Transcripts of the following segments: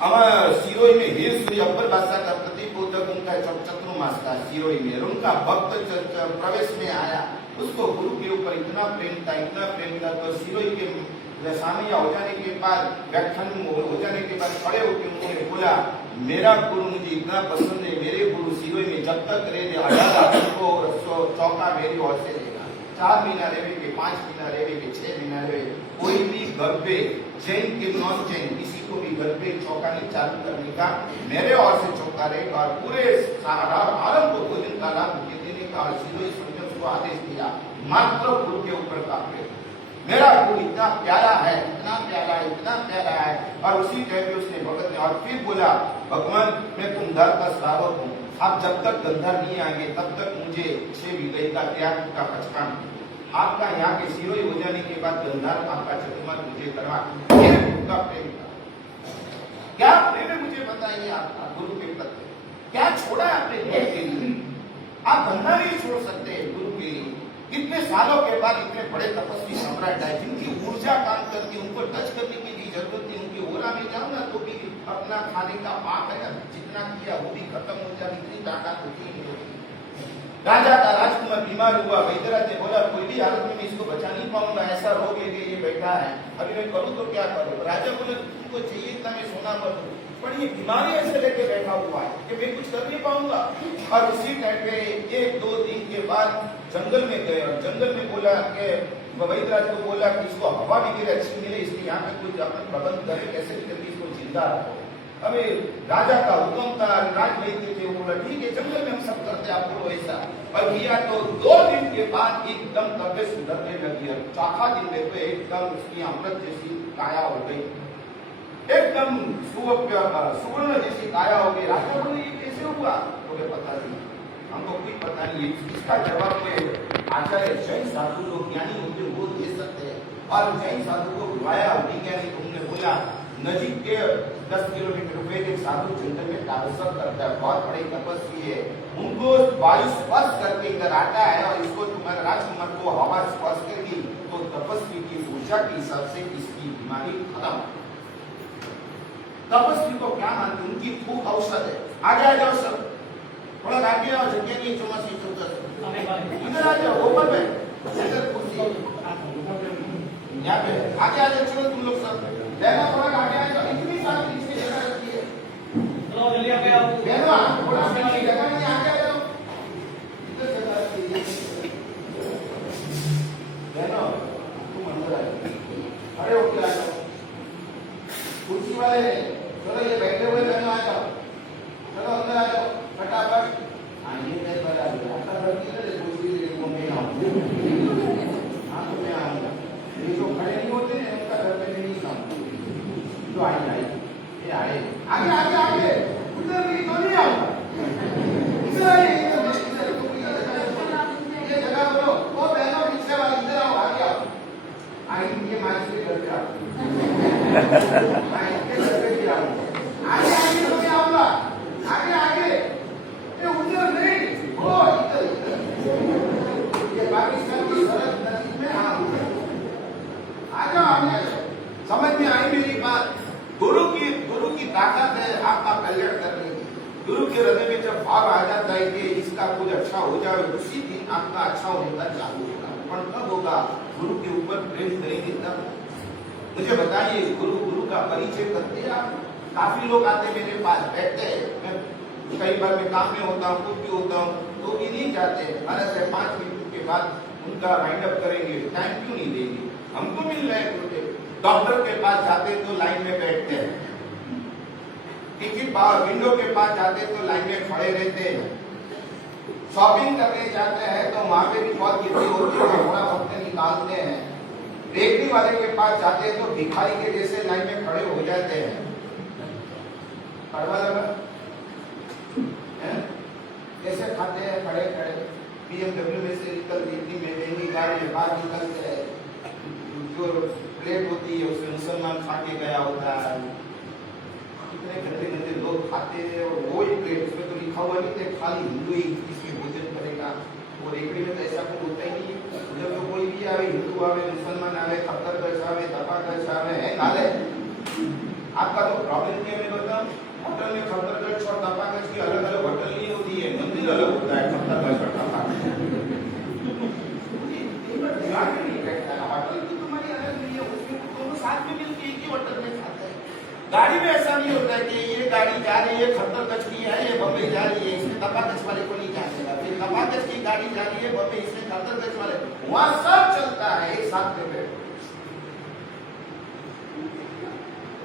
आमा सिरोही में वीर सूर्य अकबर बादशाह का प्रतिबोधक उनका चतुर्मास का सिरोही में उनका भक्त प्रवेश में आया। उसको गुरु के ऊपर इतना प्रेम था तो सिरोही के सामने हो जाने के बाद व्याख्यान हो जाने के बाद खड़े होकर उन्होंने बोला, मेरा गुरु मुझे इतना पसंद है, मेरे गुरु सिरोही में जब तक रहे चौका मेरी ओर से देगा। 4 महीना रहेंगे, 5 महीना रहेंगे, 6 महीना रहेंगे, कोई भी घर पे जैन के नॉन जैन किसी को भी घर पे चौका नहीं चालू करने का, मेरे ओर से चौका रहेगा और पूरे आलम को भोजन का लाभ देने का सिरोही संजम को आदेश दिया। मात्र गुरु के ऊपर का प्रेम, मेरा गुरु इतना प्यारा है, इतना प्यारा है, इतना प्यारा है। और उसी टाइम पे उसने भगत ने और फिर बोला, भगवान मैं कुंधार का श्रावक हूँ, आप जब तक गंधार नहीं आएंगे तब तक मुझे 6 विलय का त्याग का पचकान आपका यहाँ के सिरोही हो जाने के बाद गंधार आपका चतुर्मास मुझे करवा। उनका प्रेम था, क्या प्रेम है मुझे बताइए आपका गुरु के प्रति, क्या छोड़ा है आपने गुरु के लिए? आप गंधार नहीं छोड़ सकते गुरु के लिए। इतने सालों के बाद इतने बड़े तपस्वी सम्राट है जिनकी ऊर्जा काम करती है, उनको टच करने की भी जरूरत नहीं। उनकी ओरा में जाओ ना तो भी अपना खाने का पाक है, जितना किया वो भी खत्म हो जाए, इतनी ताकत होती है। राजा का राजकुमार बीमार हुआ, वैद्यराज ने बोला कोई भी हालत में इसको बचा नहीं पाऊंगा, ऐसा रोग लेके ये बैठा है, अभी मैं करूँ तो क्या करूँ? राजा बोले तुमको चाहिए इतना मैं सोना भरूं, पर ये बीमारी ऐसे लेके बैठा हुआ है कि मैं कुछ कर नहीं पाऊंगा। और उसी टाइम पे 1-2 दिन के बाद जंगल में गए और जंगल में बोला कि वैद्यराज को बोला कि इसको हवा भी गिरे अच्छी मिले, इसलिए यहाँ पे कुछ अपन प्रबंध करे, कैसे भी करके इसको जिंदा रखो। अभी राजा का हुक्म था, राज वैद्य थे, वो बोला ठीक है जंगल में हम सब करते आप बोलो ऐसा। और किया तो 2 दिन के बाद एकदम तबियत सुधरने लगी और 4था दिन में तो एकदम उसकी अमृत जैसी काया हो गई, एकदम सुवर्ण जैसी काया हो गई। राजा बोले ये कैसे हुआ? बोले पता नहीं, हमको कोई पता नहीं। इसका जवाब में आचार्य जैन साधु लोग ज्ञानी होते वो दे सकते हैं। और जैन साधु को बुलाया, विज्ञानी तुमने बोला नजीक के 10 किलोमीटर पे एक साधु जंगल में तपस्या करता है, बहुत बड़े तपस्वी है, उनको वायु स्पर्श करके इधर आता है और इसको तुम्हारे राजकुमार को हवा स्पर्श करेगी तो तपस्वी की ऊर्जा के हिसाब से इसकी बीमारी खत्म। तपस्वी को क्या मानते, उनकी खूब औषध है। आगे आ जाओ सब, थोड़ा आगे आओ, जगह नहीं चुमासी इधर आ जाओ, ओपन में यहाँ पे आगे आ जाओ, चलो तुम लोग सब देखो, थोड़ा आगे आ जाओ, इतनी सारी इसकी जगह रखी है, चलो जल्दी आगे आओ, देखो थोड़ा सी जगह नहीं, आगे आ जाओ, इधर जगह रखी है, देखो तुम अंदर आ जाओ, अरे ओके आ जाओ, कुर्सी वाले चलो ये बैठे हुए बहनों आ जाओ, चलो अंदर आ जाओ फटाफट। आइए नहीं बता दो आपका लड़की है कुर्सी को मैं आऊंगा, हाँ तो मैं आऊंगा, ये जो खड़े नहीं होते हैं उनका घर में नहीं खाऊंगा, तो आइए ये आए आगे आगे आगे, उधर नहीं तो नहीं आऊंगा, इधर आइए, ये जगह बोलो, वो बहनों पीछे वाली इधर आओ, आगे आओ, आइए ये मार्च के घर पे आओ, आगे आगे तो मैं आऊंगा, आगे आगे, ये उधर नहीं, वो इधर ये पाकिस्तान की सरहद नदी में आ जाओ, आगे समझ में आई मेरी बात? गुरु की ताकत है आपका कल्याण करने की। गुरु के हृदय में जब भाव आ जाता है कि इसका कुछ अच्छा हो जाए, उसी दिन आपका अच्छा होने का चालू होगा। पर कब होगा? गुरु के ऊपर प्रेम करेंगे तब। मुझे बताइए गुरु का परिचय करते हैं आप? काफी लोग आते मेरे पास बैठते हैं, कई बार मैं काम में होता हूँ, कुछ भी होता हूँ, तो भी नहीं जाते, अलग से 5 मिनट के बाद उनका वाइंड अप करेंगे, टाइम क्यों नहीं देंगे? हमको मिल रहा है गुरु। डॉक्टर के पास जाते तो लाइन में बैठते हैं, टिकट विंडो के पास जाते तो लाइन में खड़े रहते हैं, शॉपिंग करने जाते हैं तो वहां पे भी बहुत गिरती होती है, थोड़ा वक्त निकालते हैं, बेकरी वाले के पास जाते हैं तो भिखारी के जैसे लाइन में खड़े हो जाते हैं। कड़वा लगा कैसे खाते हैं खड़े खड़े, BMW में से निकल इतनी महंगी गाड़ी में बाहर निकलते हैं, जो प्लेट होती है उसमें मुसलमान खा के गया होता है, कितने गंदे गंदे लोग खाते हैं, और वो ही प्लेट उसमें तो लिखा हुआ नहीं थे खाली हिंदू ही इसमें भोजन करेगा, और रेकड़ी में तो ऐसा कुछ होता ही नहीं। जब तो कोई भी आवे, हिंदू आवे, मुसलमान आवे, खतर दर्शावे, तपा दर्शावे है नाले, आपका तो प्रॉब्लम क्या है बताओ? होटल में खतरगंज और तपागंज की अलग अलग होटल नहीं होती है, मंदिर अलग होता है खतरगंज और तपागंज। दिमाग में नहीं बैठता है, होटल की तुम्हारी अलग नहीं है, उसमें दोनों साथ में मिलकर एक ही होटल में खाते हैं। गाड़ी में ऐसा नहीं होता है कि ये गाड़ी जा रही है खतरगंज की है, ये बम्बई जा रही है, इसमें तपागंज वाले को नहीं जानेगा, फिर तपागंज की गाड़ी जा रही है बम्बई, इसमें खतरगंज वाले, वहां सब चलता है एक साथ में बैठो।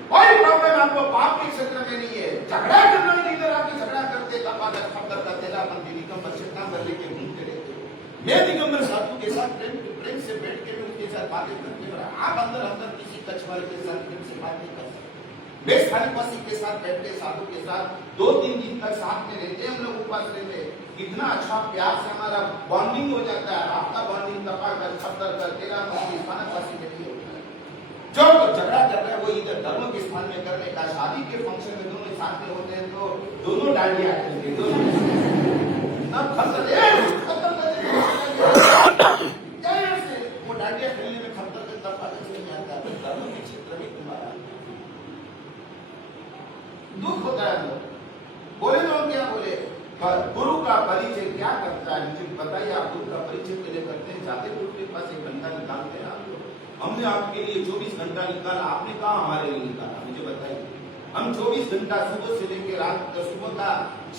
कोई प्रॉब्लम आपको पाप के क्षेत्र में नहीं है, झगड़ा करना नहीं, इधर आके झगड़ा करते तपागंज खतर का तेरा बंदी निकम्बर श्वेतांबर लेके घूमते रहते। मैं दिगंबर साधु के साथ प्रेम से बैठ के भी उनके साथ बातें करते रहा। आप अंदर अंदर किसी कच्छ वाले के साथ प्रेम से बात नहीं कर सकते। बेस्थानीवासी के साथ बैठते, साधु के साथ 2-3 दिन तक साथ में रहते, हम लोग उपास रहते, कितना अच्छा प्यार से हमारा बॉन्डिंग हो जाता है। आपका बॉन्डिंग तपागंज खतर तेरा बंदी स्थानकवासी के लिए होता है। जो झगड़ा कर रहे हैं वो इधर धर्म के स्थान में करने का, शादी के फंक्शन में दोनों साथ में होते हैं तो दोनों डांडिया खेलते, दोनों वो डांडिया खेलने में खतर तपागंज नहीं आता, धर्म के क्षेत्र में तुम्हारा दुख होता है। बोले लोग क्या बोले, गुरु का परिचय क्या करता है, मुझे बताइए। आप गुरु का परिचय के लिए करते हैं, जाते गुरु के पास 1 घंटा निकालते हैं आप लोग। हमने आपके लिए 24 घंटा निकाला, आपने कहा हमारे लिए निकाला, मुझे बताइए। हम 24 घंटा सुबह से लेकर रात सुबह का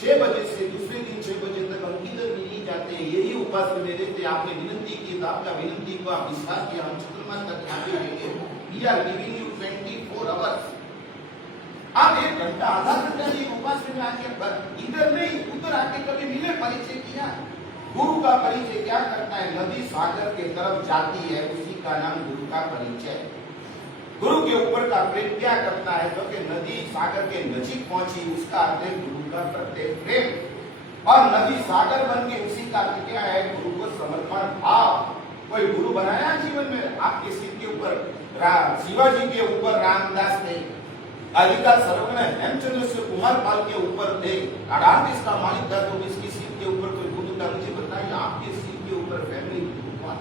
6 बजे से दूसरे दिन 6 बजे तक हम किधर भी नहीं जाते हैं, यही उपास में रहते। आपने विनंती की तो आपका विनंती को आप विश्वास किया, हम चतुर्मास तक यहाँ पे रहेंगे। We are giving you 24 hours. आप 1 घंटा आधा घंटा नहीं उपास में आके इधर नहीं उधर आके कभी मिले, परिचय किया। गुरु का परिचय क्या करता है, नदी सागर के तरफ जाती है, उसी का नाम गुरु का परिचय। गुरु के ऊपर का प्रेम क्या करता है, क्योंकि नदी सागर के नजीक पहुंची, उसका अर्थ है गुरु का प्रत्येक प्रेम। और नदी सागर बन के उसी का अर्थ क्या है, गुरु को समर्पण भाव। कोई गुरु बनाया जीवन में, आपके सिर के ऊपर शिवाजी के ऊपर रामदास ने, अधिकार सर्वज्ञ हेमचंद्र से कुमार पाल के ऊपर थे, अडार इसका मालिक था, तो इसकी सिर के ऊपर कोई गुरु था, मुझे बताइए आपके सिर के ऊपर फैमिली गुरु,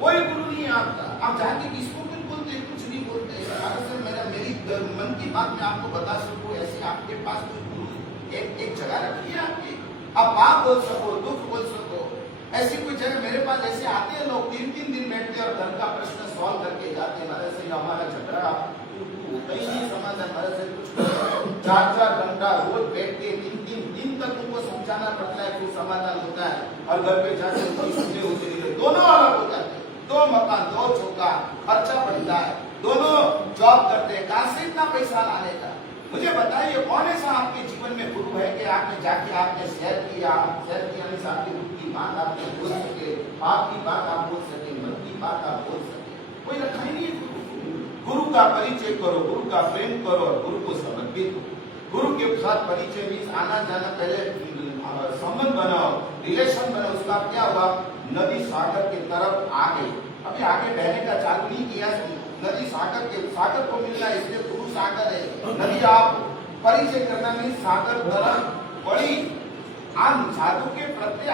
कोई गुरु नहीं है आपका। आप जाके किसको भी बोलते, कुछ नहीं बोलते। दरअसल मेरी मन की बात मैं आपको बता सकूं, ऐसे आपके पास कोई गुरु एक जगह रखी है आपकी, आप पाप बोल सको, दुख बोल सको, ऐसी कोई जगह। मेरे पास ऐसे आते हैं लोग 3-3 दिन बैठते और घर का प्रश्न सॉल्व करके जाते हैं। हमारे से हमारा झगड़ा होता ही नहीं, समाधान हमारे से कुछ 4-4 घंटा रोज बैठ के 3-3 दिन तक उनको समझाना पड़ता है, फिर समाधान होता है। और घर पे जाकर उनकी सुने होते नहीं, दोनों अलग हो जाते हैं, 2 मकान 2 चौका, खर्चा बढ़ता है, दोनों जॉब करते हैं, कहां से इतना पैसा लाने का। मुझे बताइए कौन ऐसा आपके जीवन में गुरु है कि आपने जाके आपने शेयर किया से आपकी दुख की बात आपने बोल सके, पाप की बात आप बोल सके, मन की बात आप बोल सके, कोई रखा ही नहीं। गुरु का परिचय करो, गुरु का प्रेम करो और गुरु को समर्पित हो। गुरु के साथ परिचय भी आना जाना, पहले संबंध बनाओ, रिलेशन बनाओ। उसका क्या हुआ, नदी सागर की तरफ आ गई, अभी आगे बहने का चालू नहीं किया। नदी सागर को मिलना, इसलिए गुरु सागर है। नदी आप परिचय करना नहीं, सागर तरफ बड़ी आम साधु के प्रति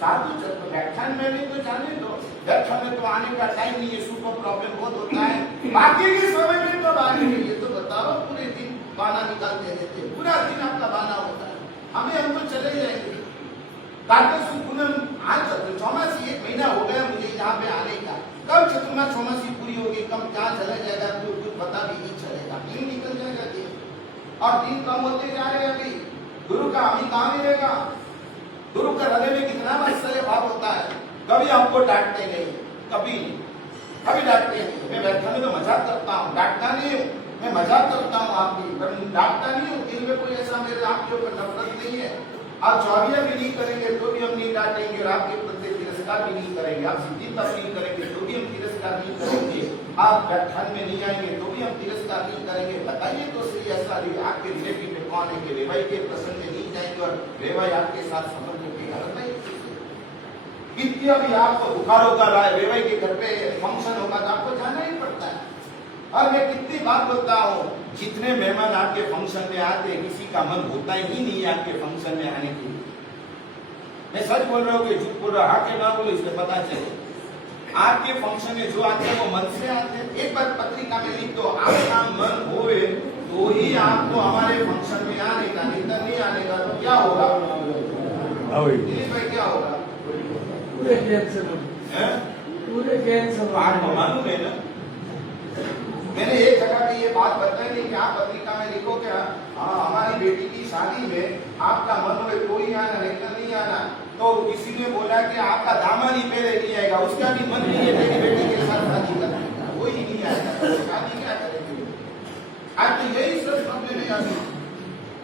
साधु व्याख्यान में नहीं तो जाने दो, व्याख्यान में तो आने का टाइम नहीं है, सुपर प्रॉब्लम बहुत होता है, बाकी के समय में तो आने नहीं है। तो बताओ पूरे दिन बाना निकालते रहते, पूरा दिन आपका बाना होता है। हम तो चले जाएंगे कार्तिक पूनम, आज चौमासी 1 महीना हो गया मुझे यहाँ पे आने का। कब चतुर्मास चौमासी पूरी होगी, कब क्या चला जाएगा कुछ पता भी नहीं चलेगा, दिन निकल जाएगा दिन, और दिन कम होते जा रहे हैं। अभी गुरु का हमें कहाँ मिलेगा। गुरु का हृदय में कितना वात्सल्य भाव होता है, कभी हमको डांटते नहीं, कभी डांटते नहीं। मैं व्याख्यान में तो मजाक करता हूँ, डांटता नहीं हूँ, मैं मजाक करता हूँ आपकी, पर डांटता नहीं हूँ। दिल में कोई ऐसा मेरे आपके ऊपर नफरत नहीं है। आप चौड़िया भी नहीं करेंगे तो भी हम नहीं डांटेंगे, और आपके प्रति तिरस्कार भी नहीं करेंगे। आप सिद्धि तक नहीं करेंगे तो भी हम तिरस्कार नहीं करेंगे। आप व्याख्यान में नहीं आएंगे तो भी हम तिरस्कार नहीं करेंगे। बताइए तो सही, ऐसा आपके रिलेटिव में कौन है कि रेवाई के प्रसंग में नहीं जाएंगे और रेवाई आपके साथ संबंध कितनी भी आपको बुखार होगा, रेवाई के घर पे फंक्शन होगा तो आपको जाना ही पड़ता है। और मैं कितनी बात बोलता हूँ, जितने मेहमान आपके फंक्शन में आते हैं, किसी का मन होता ही नहीं है आपके फंक्शन में आने के लिए। मैं सच बोल रहा हूँ कि झूठ बोल रहा, आके ना बोलो, इससे पता चले। आपके फंक्शन में जो आते हैं वो मन से आते हैं। एक बार पत्रिका में लिख दो, आपका मन होए तो तो ही आपको हमारे फंक्शन में आने का, नहीं तो नहीं आने का तो क्या होगा? दिलीप भाई क्या होगा? पूरे कैंसिल हैं? पूरे कैंसिल। आपको मालूम है ना, मैंने एक जगह पे ये बात बताई नहीं कि आप पत्रिका में लिखो क्या, हाँ हमारी बेटी की शादी में आपका मन हो कोई आना नहीं तो नहीं आना, तो किसी ने बोला कि आपका दामाद ही पहले नहीं आएगा, उसका भी मन नहीं है मेरी बेटी के साथ शादी करने का, वो ही नहीं आएगा, शादी क्या करेंगे? आज तो यही सब प्रॉब्लम है। अभी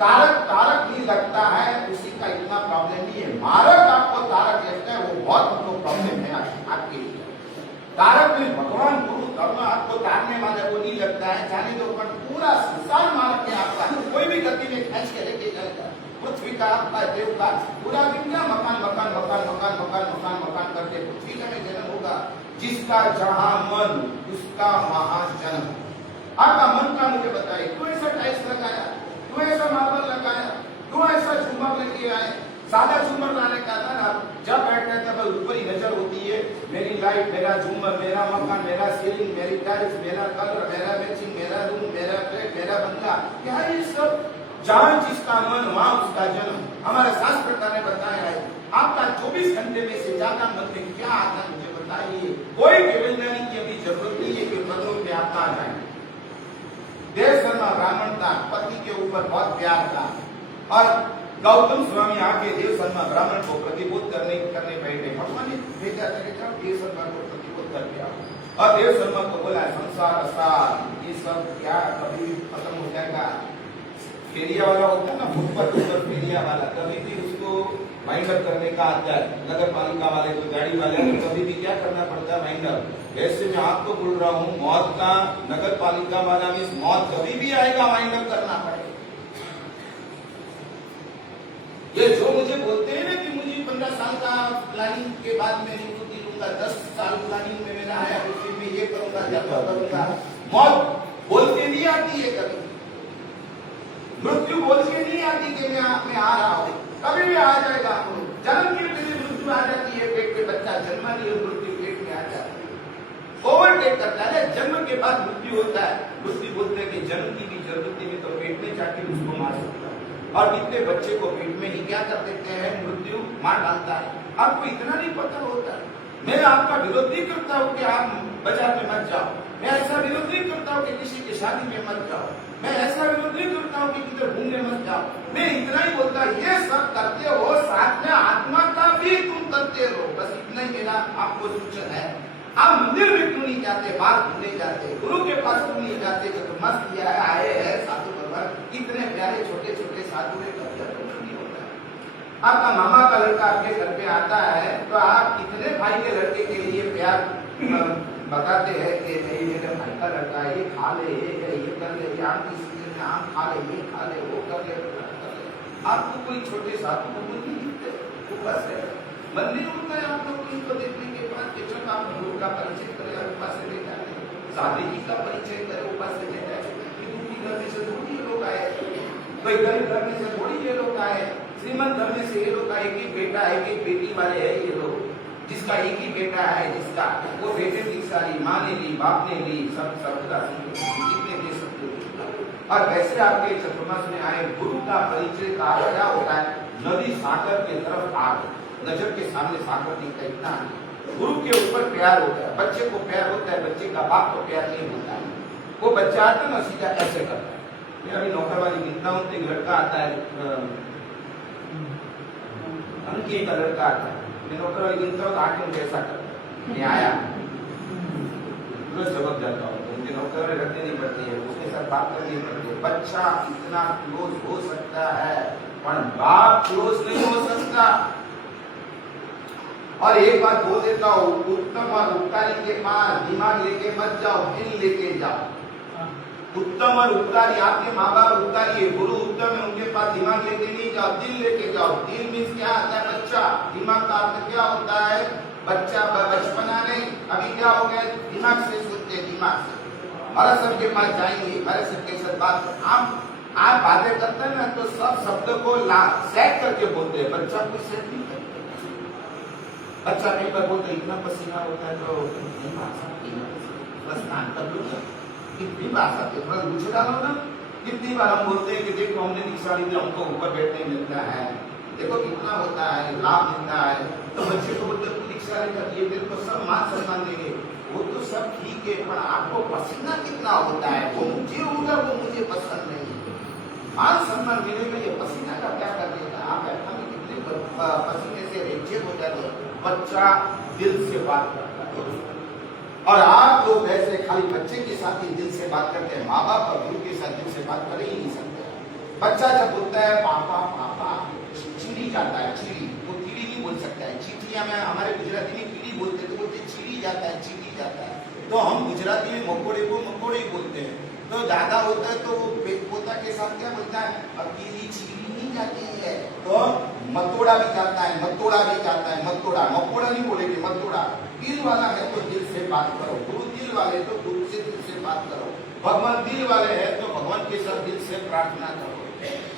तारक नहीं लगता है, उसी का इतना प्रॉब्लम नहीं है। मारक आपको तारक लगता है, वो बहुत हमको प्रॉब्लम है आपके लिए। तारक में भगवान गुरु धर्म आपको तारने वाले को नहीं लगता है, जाने दो, पर पूरा संसार मारक है आपका, कोई भी गति में खींच के लेके जाएगा। पृथ्वी का, आपका, देव का, पूरा दिन का मकान मकान मकान मकान मकान मकान मकान करके पृथ्वी का में जन्म होगा। जिसका जहां मन उसका वहां जन्म। आपका मन का मुझे बताइए, क्यों ऐसा टाइल्स लगाया, क्यों ऐसा मार्बल लगाया, क्यों ऐसा झूमर लेके आए? सादा झूमर लाने का था ना, जब बैठते तब ऊपर ही नजर होती है, मेरी लाइट, मेरा झूमर, मेरा मकान, मेरा सीलिंग, मेरी टाइल्स, मेरा कलर, मेरा मैचिंग, मेरा रूम, मेरा फ्लैट, मेरा बंगला, क्या ये सब? जहां जिसका मन वहां उसका जन्म। हमारे शास्त्रकार ने बताया है, आपका 24 घंटे में से ज्यादा मन में क्या आता है मुझे बताइए। कोई वैज्ञानिक की अभी जरूरत नहीं है कि पदों पे आप आ जाए। देव शर्मा ब्राह्मण था, पति के ऊपर बहुत प्यार था, और गौतम स्वामी आके देव शर्मा ब्राह्मण को प्रतिबोध करने बैठे। भगवान ने भेजा देव शर्मा को प्रतिबोध कर दिया, और देव शर्मा को बोला संसार असार ये सब क्या कभी भी खत्म हो जाएगा। फेरिया वाला होता है ना, फुटपाथ ऊपर फेरिया वाला, कभी भी उसको माइंड अप करने का आता है। नगर पालिका वाले को, गाड़ी वाले को कभी भी क्या करना पड़ता है? Mind up. ऐसे मैं आपको बोल रहा हूँ, मौत का नगर पालिका वाला में मौत कभी भी आएगा, माइंड अप करना पड़ेगा। ये जो मुझे बोलते हैं ना कि मुझे 15 साल का प्लानिंग के बाद मैं निवृत्ति लूंगा, 10 साल प्लानिंग में मेरा है, फिर मैं ये करूंगा, क्या करूंगा। मौत बोल के नहीं आती है कभी, मृत्यु बोल के नहीं आती कि मैं आ रहा हूँ, कभी भी आ जाएगा। जन्म के पहले मृत्यु आ जाती है, पेट में बच्चा जन्मा नहीं, मृत्यु पेट में आ जाती है, ओवरटेक करता है। जन्म के बाद मृत्यु होता है, मृत्यु बोलते हैं कि जन्म की भी जरूरत नहीं तो पेट में जाके उसको मार सकता है। और कितने बच्चे को पेट में ही क्या कर देते हैं, मृत्यु मार डालता है। आपको इतना नहीं पता होता है। मैं आपका विरोध नहीं करता हूँ कि आप बाजार में मत जाओ, मैं ऐसा विरोध नहीं करता हूँ कि किसी की शादी में मत जाओ, मैं ऐसा विरोध नहीं करता हूँ कि किधर घूमने मत जाओ। मैं इतना ही बोलता, ये सब करते हो, साथ में आत्मा का भी तुम करते रहो, बस इतना ही मेरा आपको सूचन है। आप मंदिर में क्यों नहीं जाते, बाहर घूमने जाते, गुरु के पास क्यों नहीं जाते? जब मस्त किया है, आए हैं साधु भगवान, इतने प्यारे छोटे छोटे साधु ने नहीं होता है। आपका मामा का लड़का आपके घर पे आता है, तो आप कितने भाई के लड़के के लिए प्यार बताते हैं कि नहीं मेरे भाई का लड़का है, ये खा ले, ये कर ले, आम की सीजन में आम खा ले, ये खा ले, वो कर ले। आपको कोई छोटे साधु को नहीं दिखते, बस है मन नहीं होता है आप लोग इनको देखने के बाद कि जब आप गुरु का परिचय करें, उपास से ले जाए, साधु जी का परिचय करें, उपास से ले जाए। दुखी घर से थोड़ी ये लोग आए, कोई गरीब घर में से थोड़ी ये लोग आए, श्रीमंत घर में से ये लोग आए, एक ही बेटा है, एक ही बेटी वाले है ये लोग। जिसका एक ही बेटा है, जिसका वो बेटे की सारी माँ ने ली, बाप ने ली, सब जितने दे सकते। और वैसे आपके चतुर्मास में आए गुरु का परिचय का क्या होता है? नदी सागर के तरफ आग, नजर के सामने सागर दिखता, इतना गुरु के ऊपर प्यार होता है। बच्चे को प्यार होता है, बच्चे का बाप को प्यार नहीं होता है। वो बच्चा आता है ना, सीधा ऐसे करता है। मैं अभी नौकर वाली गिनता हूँ, एक लड़का आता है, अंकित का लड़का आता है, मैं नौकर वाली गिनता हूँ, आके मुझे ऐसा करता है, मैं आया जवाब जाता हूँ, मुझे नौकर वाले रखने नहीं पड़ती है, उसके साथ बात करनी पड़ती है। बच्चा इतना क्लोज हो सकता है, पर बाप क्लोज नहीं हो सकता। और एक बात बोल देता हूँ, उत्तम और उपकारी के पास दिमाग लेके मत जाओ, दिल लेके जाओ। उत्तम और उपकारी, आपके माँ बाप उपकारी है, गुरु उत्तम है, उनके पास दिमाग लेके नहीं जाओ, दिल लेके जाओ। दिल मीन्स क्या आता है? बच्चा। दिमाग का अर्थ क्या होता है? बच्चा, बचपना नहीं, अभी क्या हो गया? दिमाग से सोचते, दिमाग से। हमारा सबके पास जाएंगे, हमारे सबके साथ बात, आप बातें करते हैं ना, तो सब शब्द को सेट करके बोलते हैं। बच्चा कोई सेट नहीं करता। अच्छा कहीं पर बोलते इतना पसीना होता है तो नहीं आ सकती, बस स्नान कर लो, कितनी बात आती है, थोड़ा मुझे डालो ना, कितनी बार हम बोलते हैं कि देखो हमने दीक्षा ली थी, हमको ऊपर बैठने मिलता है, देखो कितना होता है, लाभ मिलता है। तो बच्चे को बोलते तू दीक्षा लेकर ये मेरे को सब मान सम्मान देंगे, वो तो सब ठीक है, पर आपको पसीना कितना होता है वो मुझे होगा, वो मुझे पसंद नहीं। मान सम्मान मिलेगा, ये पसीना का क्या कर देगा? आप ऐसा में कितने पसीने से रेचेक हो जाते हैं। बच्चा दिल से बात करता है, और आप लोग ऐसे खाली बच्चे के साथ ही दिल से बात करते हैं, माँ बाप और गुरु के साथ दिल से बात कर ही नहीं सकते। बच्चा जब बोलता है पापा पापा, चिड़ी जाता है, चिड़ी, वो कीड़ी नहीं बोल सकता है। चीटियां में हमारे गुजराती में कीड़ी बोलते, तो बोलते चिड़ी जाता है, चिड़ी जाता है। तो हम गुजराती में मकोड़े को मकोड़े ही बोलते हैं। तो दादा होता है तो पोता के साथ क्या बोलता है, अकेली चिड़ी नहीं जाती है, तो मतोड़ा भी जाता है, मतोड़ा भी जाता है, मतोड़ा, मकोड़ा नहीं बोलेंगे, मतोड़ा। दिल वाला है तो दिल से बात करो, गुरु दिल वाले तो गुरु से दिल से बात करो, भगवान दिल वाले हैं तो भगवान के साथ दिल से प्रार्थना करो।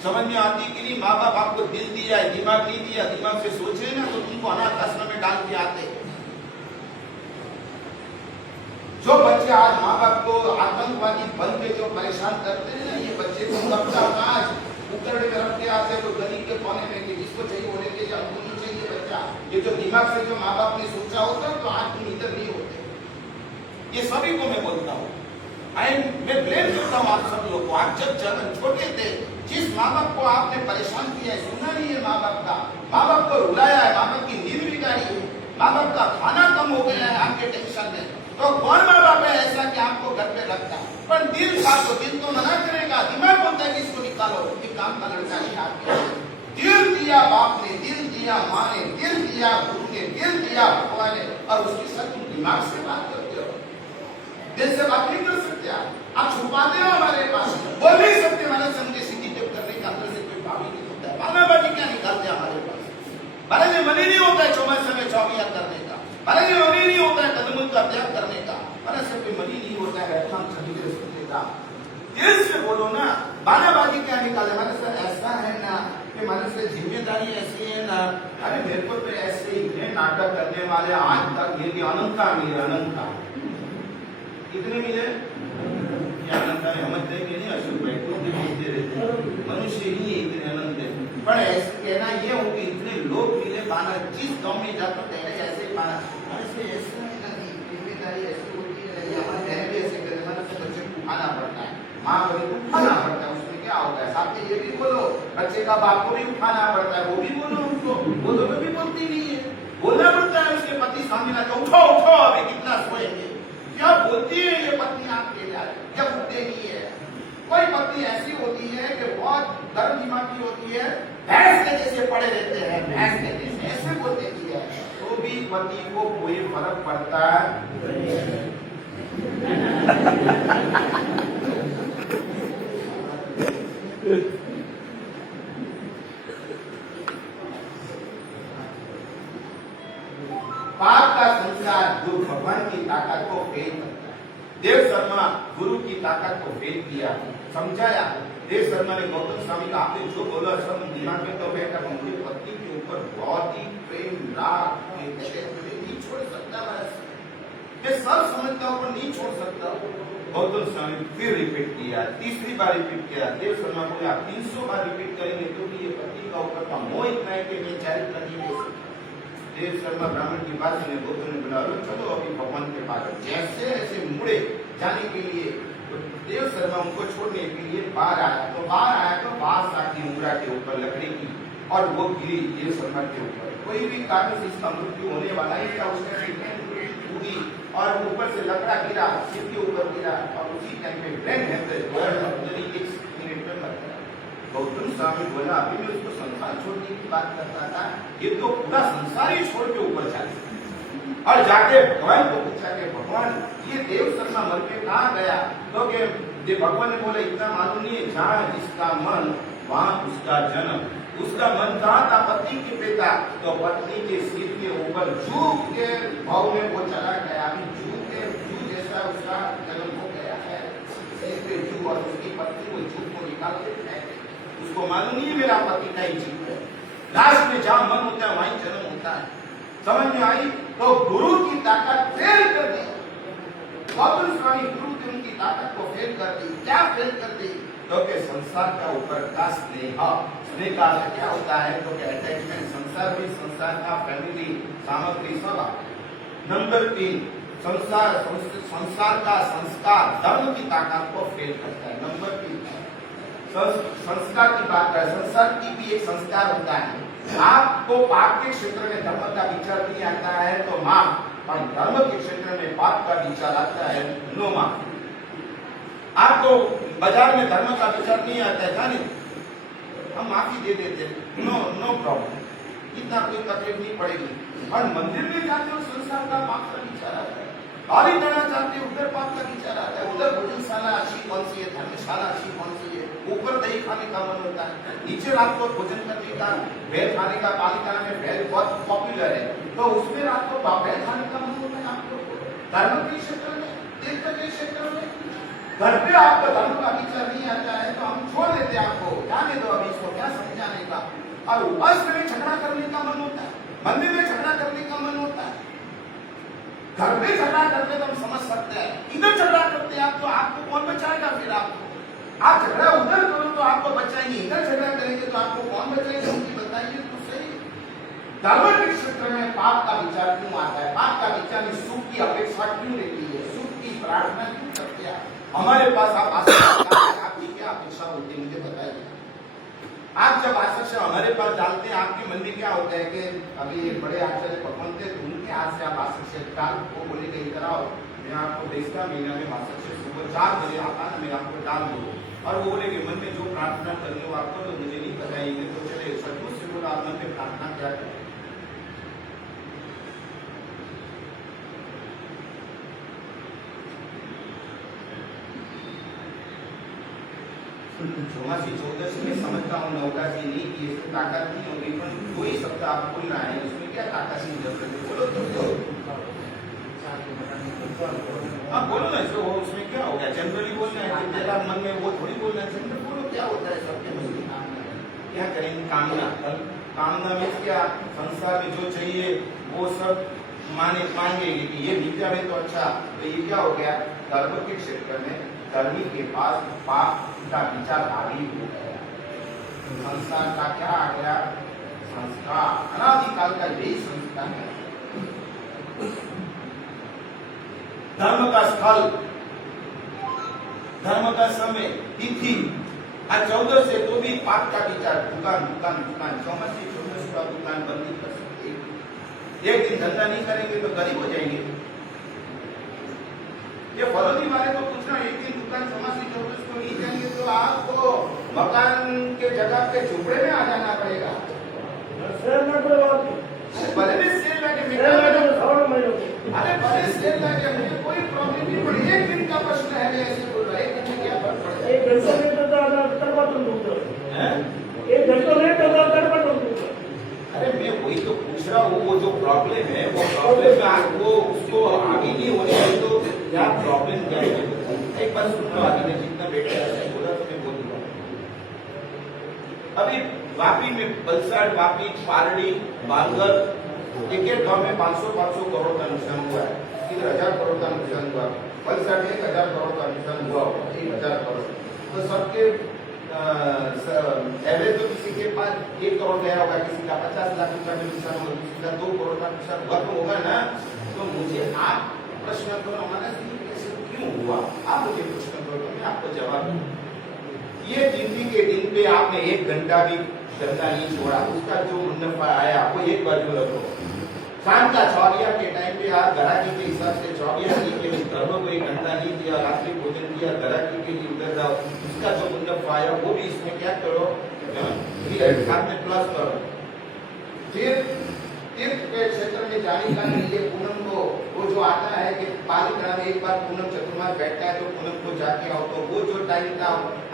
समझ में आती कि नहीं? माँ बाप आपको दिल दिया है, दिमाग नहीं दिया, दिमाग से सोचे ना तो तुमको अनाथ आश्रम में डाल के आते। जो बच्चे आज माँ बाप को आतंकवादी बन के जो परेशान करते हैं, ये बच्चे को कब्जा काज उकरड़े में रख के आते, तो गली के कोने में कि जिसको चाहिए बोलेंगे, या हमको नहीं चाहिए बच्चा। ये जो दिमाग से जो माँ बाप ने सोचा होता तो आज तुम इधर नहीं होते। ये सभी को मैं बोलता हूँ, मैं ब्लेम करता हूँ आप सब लोग को। आप जब छोटे थे, जिस माँ बाप को आपने परेशान किया है, सुना नहीं है माँ बाप का, माँ बाप को रुलाया है, माँ बाप की नींद बिगाड़ी है, माँ बाप का खाना कम हो गया है आपके टेंशन में, तो कौन माँ बाप है ऐसा कि आपको घर पे रखता है? पर दिल था तो दिल तो मना करेगा, दिमाग बोलता है कि इसको निकालो, ये काम का लड़का नहीं आपके। दिल दिया बाप ने, दिल दिया माँ ने, दिल दिया गुरु ने, दिल दिया भगवान ने, और उसके साथ तुम दिमाग से बात करते हो, दिल से बात नहीं कर सकते। आप छुपाते हो हमारे पास, बोल नहीं सकते, हमारे संग सीधी टेप करने का अंदर से कोई भाव ही नहीं होता है। बानाबाजी क्या निकालते हैं हमारे पास? भले में मन ही नहीं होता है चौमासे में चौकिया करने का, भले में मन ही नहीं होता है कदमों का त्याग करने का, भले से कोई मन ही नहीं होता है रहमान खरीदे सुनने का। दिल से बोलो ना, बानाबाजी क्या निकाले? हमारे से ऐसा है ना कि हमारे से जिम्मेदारी ऐसी है ना, अरे मेरे को तो ऐसे इतने नाटक करने वाले आज तक ये अनंता मिले, अनंता कितने मिले? अनंता समझते कि नहीं, अशोक भाई को मिलते रहते, मनुष्य ही है इतने अनंत है। पर ऐसे कहना ये हो कि इतने लोग मिले, बाना जिस गांव में जाता पहले ऐसे ही बाना, ऐसे ऐसे जिम्मेदारी ऐसी होती है, हमारे घर भी ऐसे करते, हमारे से बच्चे को खाना पड़ता है, माँ बहन को खाना पड़ता है, उसमें क्या होता है? साथ में ये भी बोलो, बच्चे का बाप को भी उठाना पड़ता है, वो भी बोलो उनको, वो तो कभी बोलती नहीं है, बोलना पड़ता है उसके पति सामने आके, उठो उठो अभी कितना सोएंगे। क्या बोलती है ये पत्नी आपके लिए? जब उठते नहीं है। कोई पत्नी ऐसी होती है कि बहुत गर्म दिमाग की होती है, भैंस के जैसे पड़े रहते हैं, भैंस के जैसे ऐसे बोल देती है, तो भी पति को कोई फर्क पड़ता है। पाप का संसार गुरु भगवान की ताकत को फेल करता है। देव शर्मा गुरु की ताकत को फेल किया, समझाया। देव शर्मा ने गौतम स्वामी का आपने जो बोला सब दिमाग में तो बैठा, उनकी पत्नी के ऊपर बहुत ही प्रेम राग नहीं छोड़ सकता, मैं सब समझता हूँ पर नहीं छोड़ सकता। गौतम स्वामी फिर रिपीट किया, तीसरी बार रिपीट किया। देव शर्मा बोले आप 300 बार रिपीट करेंगे तो भी ये पत्नी का ऊपर का मोह इतना है कि मैं चारित्र नहीं ले सकता। देव शर्मा ब्राह्मण की बात सुने, गौतम ने बोला चलो अभी भगवान के पास। जैसे ऐसे मुड़े जाने के लिए तो देव शर्मा उनको छोड़ने के लिए बाहर आया, तो बांस आती उंगरा के ऊपर लकड़ी की, और वो गिरी देव शर्मा के ऊपर। कोई भी कारण से इसका मृत्यु होने वाला ही था, उसने टूटी और ऊपर से लकड़ा गिरा, सिर के ऊपर गिरा, और उसी टाइम पे ब्रेन हेमरेज मिनट में मर गया। गौतम स्वामी बोला अभी मैं उसको संसार छोड़ने की बात करता था, ये तो पूरा संसार ही छोड़ के ऊपर चला। और जाके भगवान को पूछा कि भगवान ये देव शर्मा मर के कहाँ गया? तो कि भगवान ने बोला इतना मालूम नहीं है, जहाँ जिसका मन वहाँ उसका जन्म। उसका मन कहाँ था? पत्नी के पिता, तो पत्नी के सिर के ऊपर झूठ के भाव में वो चला गया। अभी झूठ जैसा उसका जन्म हो गया है, और उसकी पत्नी वो झूठ को निकाल देते हैं। उसको मालूम नहीं है मेरा पति का ही जीव है। लास्ट में जहां मन होता है वहीं जन्म होता है। समझ में आई? तो गुरु की ताकत फेल कर दी। गौतम स्वामी गुरु की उनकी ताकत को फेल कर दी। क्या फेल कर दी? तो के संसार का ऊपर का स्नेह, स्नेह का अर्थ क्या होता है? तो कि अटैचमेंट, संसार भी, संसार का फैमिली, सामग्री सब। नंबर 3, संसार का संस्कार धर्म की ताकत को फेल करता है। नंबर 3, संस्कार की बात करें, संसार की भी एक संस्कार होता है। आपको पाप के क्षेत्र में धर्म का विचार नहीं आता है तो माफ, पर धर्म के क्षेत्र में पाप का विचार आता है, नो माफ। आपको बाजार में धर्म का विचार नहीं आता है, जाने हम माफी दे देते, नो प्रॉब्लम, इतना कोई तकलीफ नहीं पड़ेगी। और मंदिर में जाते हो संसार का पाप का विचार आता है, गाली देना चाहते हो उधर पाप का विचार आता है, उधर भोजनशाला अच्छी कौन सी है, धर्मशाला अच्छी कौन सी है, ऊपर दही खाने का मन होता है, नीचे रात को भोजन करने का, भेल खाने का, पालिका में भेल बहुत पॉपुलर है, तो उसमें रात को भेल खाने का मन होता है आपको। धर्म के क्षेत्र में, तीर्थ के क्षेत्र में, घर पे आपका धर्म का विचार नहीं आता है तो हम छोड़ देते आपको, जाने दो अभी इसको, क्या समझाने का। और उपास में झगड़ा करने का मन होता है, मंदिर में झगड़ा करने का मन होता है, घर में झगड़ा करते तो हम समझ सकते हैं, इधर झगड़ा करते आप तो आपको कौन बचाएगा? फिर आप झगड़ा उधर करो तो आपको बचाएंगे, इधर झगड़ा करेंगे तो आपको कौन बचाएगा? उनकी बताइए तो सही। धर्म के क्षेत्र में पाप का विचार क्यों आता है? पाप का विचार में सुख की अपेक्षा क्यों रहती है? सुख की प्रार्थना क्यों करते हैं? हमारे पास आप आपकी क्या अपेक्षा होती है, मुझे बताइए। आप जब आचार्य हमारे पास डालते हैं, आपके मन में क्या होता है कि अभी बड़े आचार्य पकवन थे, उनके हाथ से आप आचार्य डाल वो बोलेंगे इधर आओ, मैं आपको भेजता महीना में आचार्य सुबह 4 बजे आता है, मैं आपको डाल दूँ, और वो बोलेंगे मन में जो प्रार्थना करनी हो आपको, तो मुझे नहीं बताएंगे, तो चले सचमुच से बोला आप मन में प्रार्थना क्या करें? चौमासी 14 में समझता हूँ, नौका जी नहीं की इसको ताकत नहीं होगी, पर कोई शब्द आप बोलना है, उसमें क्या ताकत की जरूरत है? बोलो तो आप बोलो ना, इसको उसमें क्या हो गया? जनरली बोलना है, तेरा मन में वो थोड़ी बोलना है, जनरल बोलो, क्या होता है सबके मन में? क्या करेंगे? कामना, कामना में क्या? संसार में जो चाहिए वो सब मांगेंगे कि ये मिल जाए तो अच्छा, तो ये क्या हो गया? धर्म के क्षेत्र में कर्मी के पास पाप का विचार हावी हो गया, संसार का क्या आ गया? संस्कार, अनादिकाल का यही संस्कार है। धर्म का स्थल, धर्म का समय, तिथि, आज 14 से तो भी पाप का विचार, दुकान दुकान दुकान, 14 का दुकान बंद नहीं कर सकते। एक दिन धंधा नहीं करेंगे तो गरीब हो जाएंगे। ये फरोदी वाले को पूछना, एक दिन दुकान 14 को नहीं जाएंगे तो आपको मकान के जगह पे झुपड़े में आ जाना पड़ेगा। भले भी सेल लगे, अरे भले सेल लगे, मुझे कोई प्रॉब्लम नहीं पड़ी, एक दिन का प्रश्न है, ऐसे बोल रहा है, एक दिन में क्या फर्क पड़ेगा? एक घंटा लेट होता एक घंटा लेट होता। अरे मैं वही तो पूछ रहा हूँ, वो जो प्रॉब्लम है वो प्रॉब्लम में आपको उसको आगे नहीं होने दें तो क्या प्रॉब्लम क्या है? एक बार सुन लो, आगे में जितना बेटा है बोला तो मैं बोल दूंगा। अभी वापी में, वलसाड, वापी, पारडी, बांगर, एक गांव में 500 करोड़ का नुकसान हुआ है, इधर 1000 करोड़ का नुकसान हुआ, वलसाड में 1000 करोड़ का नुकसान हुआ, 1000 करोड़, तो सबके एवरेज तो किसी के पास 1 करोड़ गया होगा, किसी का 50 लाख रुपया का नुकसान होगा, किसी का 2 करोड़ का नुकसान हुआ तो होगा ना। तो मुझे आप प्रश्न करो, हमारा कैसे क्यों हुआ? आप मुझे प्रश्न करो, मैं आपको जवाब दूं। ये गिनती के दिन पे आपने 1 घंटा भी धंधा नहीं छोड़ा, उसका जो मुनाफा आया वो एक बार जो रखो। शाम का 24 के टाइम पे आप घराकी के हिसाब से 24 के लिए घरों को 1 घंटा नहीं दिया, रात्रि भोजन किया, घराकी के लिए उधर जाओ, उसका जो मुनाफा आया वो भी इसमें क्या करो, साथ में प्लस करो। फिर तीर्थ के क्षेत्र में जाने का लिए पूनम को वो जो आता है कि पालिका में एक बार पूनम चतुर्मास बैठता है तो पूनम को जाके आओ, तो वो जो टाइम था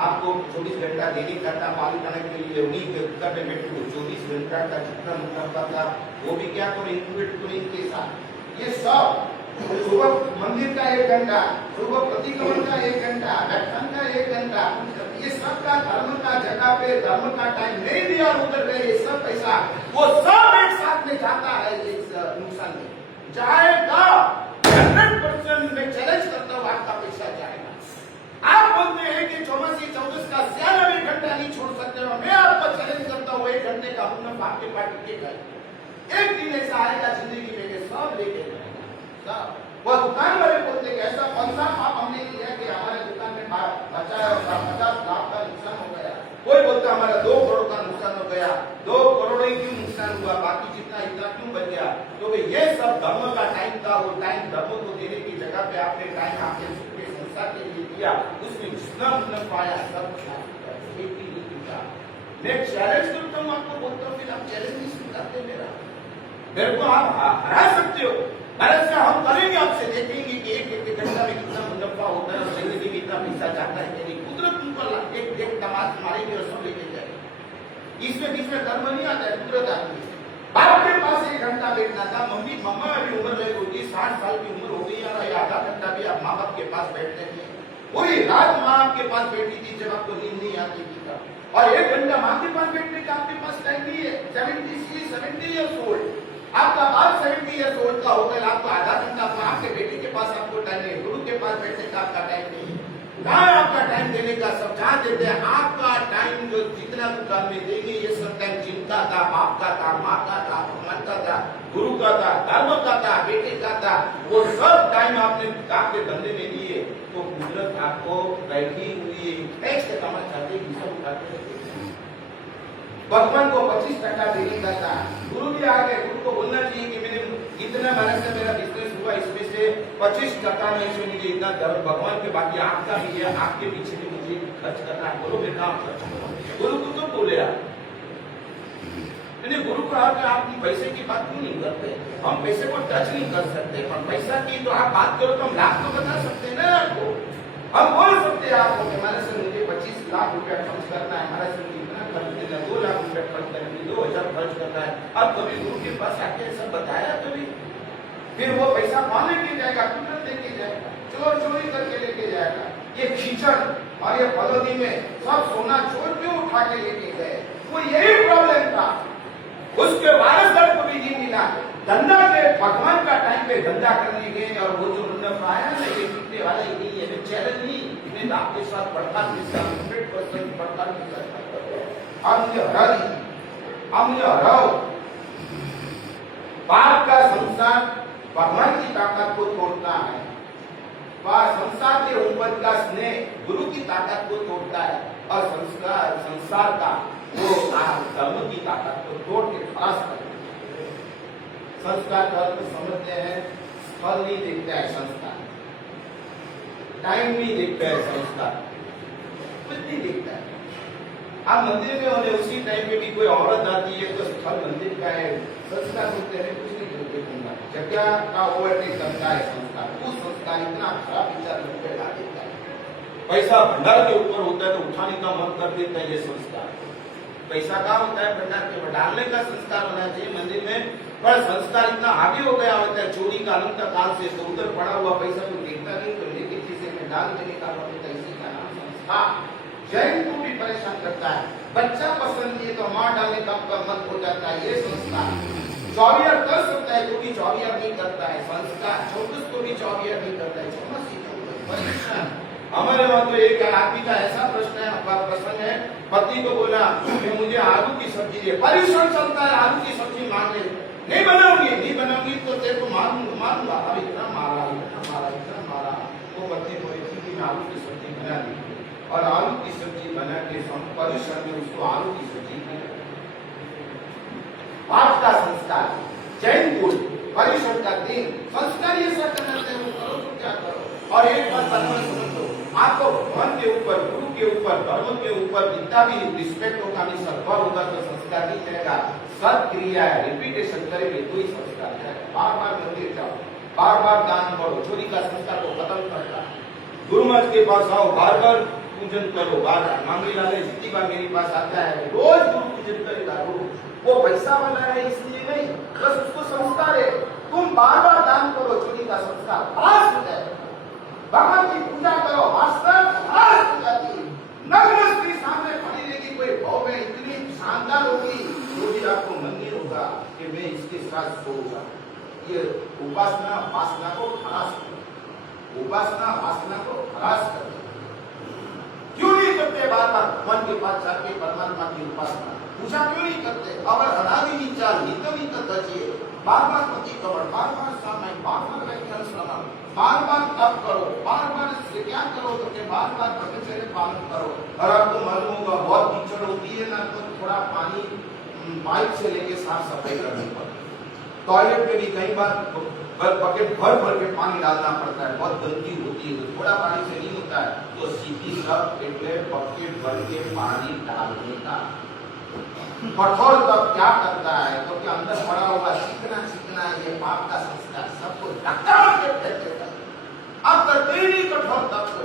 आपको 24 घंटा देने का था पालिका के लिए, उन्हीं में बैठे 24 घंटा का जितना मुनाफा था वो भी क्या करो, इंक्लूड करो इनके साथ। ये सब सुबह मंदिर का 1 घंटा, सुबह प्रतिक्रमण का 1 घंटा, व्याख्यान का 1 घंटा, ये सब का धर्म का जगह पे धर्म का टाइम नहीं दिया, उधर गए ये सब पैसा, वो सब एक साथ में जाता है इस नुकसान में जाएगा। 100% में चैलेंज करता हूँ, आपका पैसा जाएगा। आप बोलते हैं कि चौमासी चौदस का 96 घंटा नहीं छोड़ सकते हो, मैं आपको चैलेंज करता हूँ 1 घंटे का हुनर आपके पास टिकेगा। एक दिन ऐसा आएगा जिंदगी में कि सब लेके जाएगा सब। वो दुकान वाले बोलते हैं ऐसा कौन सा पाप हमने किया कि हमारे दुकान में 50 लाख का नुकसान हो गया। कोई बोलता हमारा 2 करोड़ का नुकसान हो गया, 2 करोड़ ही क्यों नुकसान हुआ, बाकी जितना इतना क्यों बच गया। तो ये सब धर्म का टाइम था, वो टाइम धर्म को देने की जगह पे आपने टाइम आपके संसार के लिए दिया, उसमें जितना हुनर पाया सब मैं चैलेंज करता हूँ आपको, बोलता हूँ फिर आप चैलेंज नहीं स्वीकारते मेरे को आप हरा सकते हो। ऐसा हम करेंगे, आपसे देखेंगे कि एक घंटा में कितना मुनाफा होता है और जिंदगी में इतना पैसा जाता है कि नहीं। कुदरत तुमको एक तमाश मारेगी और सब लेके जाएगी। इसमें बीच में कर्म नहीं आता है, कुदरत आती है। बाप के पास 1 घंटा बैठना था, मम्मा अभी उम्र लग होगी, 60 साल की उम्र हो गई और आधा घंटा भी आप माँ बाप के पास बैठते थे। पूरी रात माँ आपके पास बैठी थी जब आपको नींद नहीं आती थी, और 1 घंटा माँ के पास बैठने का आपके पास टाइम नहीं है। 70 ईयर्स ओल्ड, आपका बाप 70 ईयर्स ओल्ड का होटल, आपको आधा घंटा आपके बेटे के पास आपको टाइम है, गुरु के पास बैठने का आपका टाइम नहीं है। कहाँ आपका टाइम देने का, सब जहाँ देते हैं आपका टाइम जो जितना दुकान में देंगे ये सब टाइम जिनका था, बाप का था, माँ का था, भगवान का था, गुरु का था, धर्म का था, बेटे का था, वो सब टाइम आपने आपके धंधे में दिए। तो कुदरत आपको बैठी हुई टैक्स कमा चाहते उठाते। भगवान को 25% देने का था। गुरु भी आ गए, गुरु को बोलना चाहिए कि मैंने इतना मेहनत से मेरा बिजनेस हुआ, इसमें से 25% में से मुझे इतना दर भगवान के, बाकी आपका भी है, आपके पीछे भी मुझे खर्च करना है। बोलो बेटा आप खर्च करो। गुरु को तो बोले आप, गुरु को आकर आप पैसे की बात क्यों नहीं करते। हम पैसे को टच नहीं कर सकते, पर पैसा की तो आप बात करो तो हम लाख तो बता सकते हैं ना आपको। हम बोल सकते हैं आपको कि हमारे से मुझे 25 लाख रुपया खर्च करना है, हमारे से मुझे इतना खर्च करना है, 2 लाख रुपया खर्च करना है, 2000 खर्च करना है। अब कभी गुरु के पास आके सब बताया कभी, फिर वो पैसा कौन लेके जाएगा, कुदरत लेके जाएगा, चोर चोरी करके लेके जाएगा। ये खींचड़ और ये फलोदी में सब सोना चोर क्यों उठा के लेके गए, वो यही प्रॉब्लम था। उसके वारसदार को भी नहीं मिला, धंधा के भगवान का टाइम पे धंधा करने गए और वो जो मुनाफा आया ना ये जीतने वाला ही नहीं है। चैलेंज नहीं, मैं आपके साथ पढ़ता 100% पढ़ता हमने हराओ। पाप का संसार भगवान की ताकत को तोड़ता है, संसार के ऊपर का स्नेह गुरु की ताकत को तोड़ता है, और संसार का वो धर्म की ताकत को तोड़ के खलास करता है। संस्कार का अर्थ समझते हैं, फल नहीं देखता है संस्कार, टाइम नहीं देखता है संस्कार, कुछ नहीं देखता है। आप मंदिर में होने उसी टाइम में भी कोई औरत आती है तो फल मंदिर का है, संस्कार बोलते हैं कुछ नहीं देखूंगा, जगह का ओवरटेक करता है संस्कार। उस संस्कार इतना खराब विचार लोग ला देता है। पैसा भंडार के ऊपर होता है तो उठाने का मन कर देता है ये संस्कार। पैसा कहाँ होता है भंडार के, डालने का संस्कार होना चाहिए मंदिर में, पर संस्कार इतना आगे हो गया होता है चोरी का अनंत काल से, तो उधर पड़ा हुआ पैसा को देखता नहीं तो लेके चीजें में डाल देने का होता है। इसी का नाम संस्कार। जैन को भी परेशान करता है, बच्चा पसंद किए तो मार डालने का मन हो जाता है, ये संस्कार। चौरियर कर सकता है तो भी चौरियर नहीं करता है संस्कार, 24 को भी चौरियर नहीं करता है, 24 हमारे वहां तो एक आदमी का ऐसा प्रसंग है, पति को बोला कि मुझे आलू की सब्जी दे, परेशान चलता है, आलू की सब्जी मांग ले, नहीं बनाऊंगी तो तेरे को मारूंगा। अब इतना मारा, वो पति को कि मैं आलू की सब्जी बना दी, और आलू की सब्जी बना के परेशान में उसको आलू की सब्जी बना। पाप का संस्कार, जैन कुल परिश्रम का दिन संस्कार ये सब करना चाहिए, करो तो क्या करो। और एक बात समझ लो, आपको भगवान के ऊपर, गुरु के ऊपर, धर्म के ऊपर जितना भी रिस्पेक्ट होगा, सद्भाव होगा तो संस्कार नहीं चलेगा। सत्क्रिया रिपीटेशन करेंगे तो ही संस्कार चलेगा। बार बार मंदिर जाओ, बार बार दान करो, चोरी का संस्कार को खत्म करना। गुरु महाराज के पास आओ, बार बार पूजन करो, बार बार मांगे लाले जितनी बार मेरे पास आता है रोज गुरु पूजन करेगा। वो पैसा वाला है इसलिए नहीं, बस उसको संस्कार है। तुम बार बार दान करो, चोरी का संस्कार पास हो जाए। भगवान की पूजा करो, वास्तव पास हो जाती है। नग्न स्त्री सामने खड़ी रहेगी, कोई भाव में इतनी शानदार होगी तो भी आपको मन नहीं होगा कि मैं इसके साथ सोऊंगा। ये उपासना वासना को खलास करो, उपासना वासना को खलास करो। करते बार बार भगवान के पास जाके परमात्मा की उपासना पूजा क्यों नहीं करते? और अनादि चाल हित तजिए, बार बार पति कवर, बार बार समय, बार बार व्याख्यान श्रवण, बार बार तप करो, बार बार क्या करो तो के बार बार ब्रह्मचर्य पालन करो। और आपको मालूम होगा बहुत कीचड़ होती है ना, तो थोड़ा पानी पाइप से लेके साफ सफाई करनी पड़ती है। टॉयलेट में भी कई बार बकेट भर के पानी डालना पड़ता है, बहुत गंदगी होती है, तो थोड़ा पानी से नहीं होता है, तो सीधी सब એટલે बकेट भर के पानी डालने का। कठोर तब क्या करता है, क्योंकि तो अंदर पड़ा हुआ चिकना ये पाप का संस्कार सबको धक्का के फेंक देता है। अब करते ही नहीं कठोर तप को,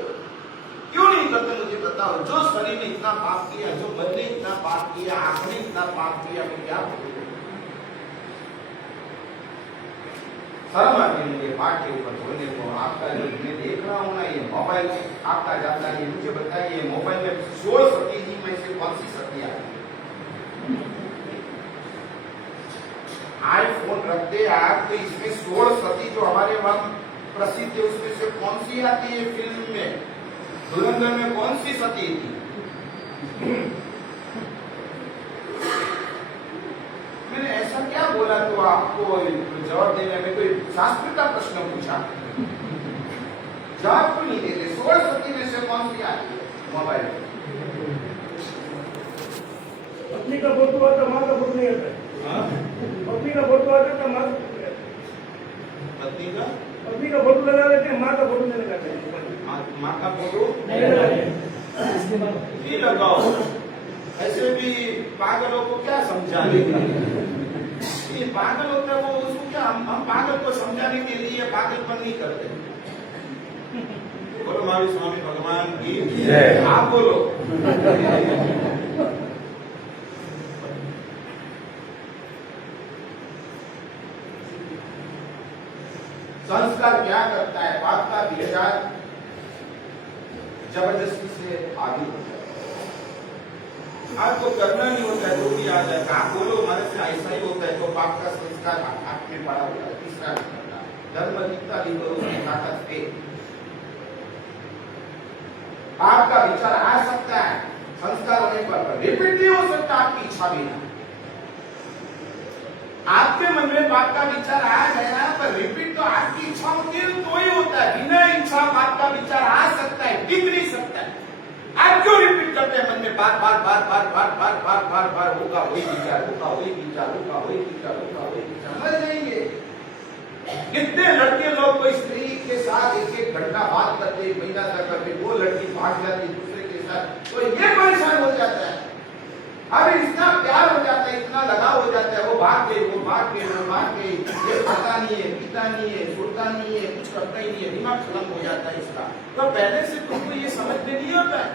क्यों नहीं करते मुझे बताओ? जो शरीर ने इतना पाप किया, जो मन ने इतना पाप किया, आंख ने इतना पाप किया, फिर क्या करेंगे? शर्म आती है मुझे पाठ के ऊपर बोलने को। आपका जो मैं देख रहा हूँ ना, ये मोबाइल आपका जाता है, मुझे बताइए मोबाइल में 16 सती जी में से कौन सी सती आती है? आईफोन रखते आप तो इसमें 16 सती जो हमारे वहां प्रसिद्ध है, उसमें से कौन सी आती है? फिल्म में धुरंधर में कौन सी सती थी? मैंने ऐसा क्या बोला तो आपको जवाब देने में? कोई शास्त्र का प्रश्न पूछा, जवाब क्यों नहीं देते? 16 सती में से कौन सी आती है मोबाइल? पत्नी का फोटो आता, माँ का फोटो नहीं आता है। पत्नी का फोटो आता है, माँ पत्नी का फोटो लगा लेते हैं, माँ का फोटो नहीं लगाते हैं। माँ का फोटो नहीं लगाते नहीं लगाओ। ऐसे भी पागलों को क्या समझाने का? ये पागल होता है वो, उसको क्या हम पागल को समझाने के लिए पागलपन नहीं करते। बोलो महावीर स्वामी भगवान की जय। आप बोलो। संस्कार क्या करता है? पाप का विचार जबरदस्ती से आदि होता है। आपको करना नहीं होता है तो भी आ जाए। आप बोलो हमारे से ऐसा ही होता है, तो पाप का संस्कार हाथ में पड़ा हुआ है। तीसरा करता धर्म जितना भी करो उसकी ताकत पे पाप का विचार आ सकता है। संस्कार होने पर रिपीट नहीं हो सकता आपकी इच्छा बिना। आपके मन में पाप का विचार आ गया, पर रिपीट तो आपकी इच्छा होती है तो ही होता है। बिना इच्छा पाप का विचार आ सकता है, टिक नहीं सकता है। आप क्यों रिपीट करते हैं मन में बार बार बार बार बार बार बार बार बार होगा वही विचार, होगा वही विचार, होगा वही विचार, होगा वही विचार, मर जाएंगे। कितने लड़के लोग कोई स्त्री के साथ 1-1 घंटा बात करते, महीना तक करते, वो लड़की भाग जाती दूसरे के साथ, तो ये परेशान हो जाता है। अरे इतना प्यार हो जाता है, इतना लगाव हो जाता है, वो भाग गई, वो भाग गई, वो भाग गई, ये खाता नहीं है, पीता नहीं है, सुनता नहीं है, कुछ करता ही नहीं है, दिमाग खत्म हो जाता है इसका। तो पहले से तुमको ये समझ में नहीं आता है।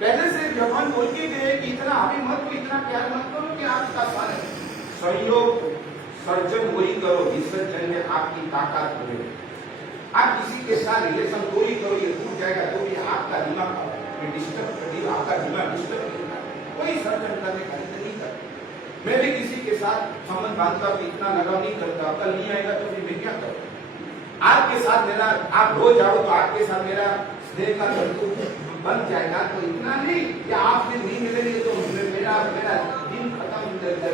पहले से भगवान बोल के गए कि इतना अभी मत हो, इतना प्यार मत करो कि आपका सारे संयोग सर्जन वही करो, विसर्जन में आपकी ताकत हो। आप किसी के साथ रिलेशन कोई करो, ये टूट जाएगा तो भी आपका दिमाग डिस्टर्ब कर, आपका दिमाग डिस्टर्ब करेगा, कोई सर्जन करने का नहीं करता। मैं भी किसी के साथ संबंध बांधता हूँ, इतना लगाव नहीं करता। कल नहीं आएगा तो फिर मैं क्या करूँ? आपके साथ मेरा, आप रोज आओ तो आपके साथ मेरा स्नेह का तंतु बन जाएगा, तो इतना नहीं कि आपने नहीं मिलेंगे तो मेरा दिन खत्म,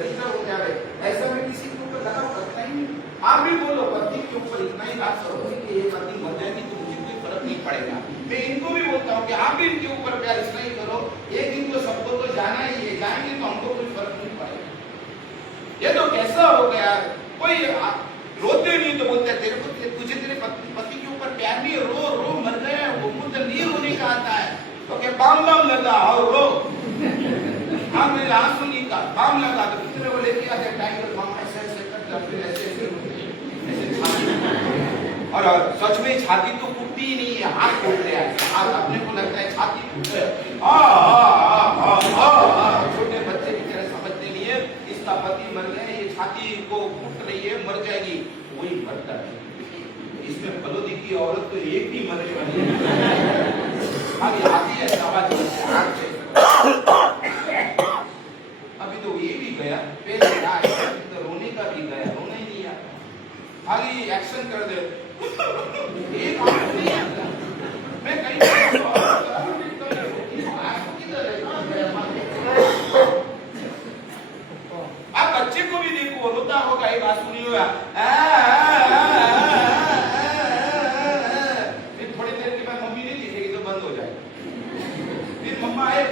रिश्ता हो जाए। ऐसा मैं किसी के ऊपर लगाव करता ही नहीं। आप भी बोलो पति के ऊपर इतना ही बात करो कि ये पति मर जाएगी तो मुझे कोई फर्क नहीं पड़ेगा। मैं इनको भी बोलता हूँ कि आप भी इनके ऊपर प्यार इतना ही करो, एक दिन तो सबको तो जाना ही है, जाएंगे तो हमको कोई फर्क नहीं पड़ेगा। ये तो कैसा हो गया, कोई रोते नहीं तो बोलते तेरे को, तुझे तेरे पति के ऊपर प्यार नहीं, रो रो मर गए, वो मुझे नहीं रोने का आता है तो क्या बाम लगा और रो। हाँ मेरे आंसू नहीं का बाम लगा तो कितने को लेके आते टाइगर बाम ऐसे ऐसे करता, फिर ऐसे और सच में छाती तो टूटती ही नहीं है, हाथ टूट रहा है, हाथ अपने को लगता है छाती टूट रही है। छोटे बच्चे बेचारे समझते नहीं है, इसका पति मर गया, ये छाती को फूट रही है, मर जाएगी, वही मरता है। इसमें फलोदी की औरत तो एक भी मरने वाली है, आती है आवाज अभी तो ये भी गया, पहले तो रोने का भी गया, रोना ही नहीं आता, खाली एक्शन कर दे, एक नहीं आता। मैं कहीं रोता होगा, एक आंसू नहीं होगा, फिर थोड़ी देर के बाद मम्मी नहीं दिखेगी तो बंद हो जाएगा, फिर मम्मा आए,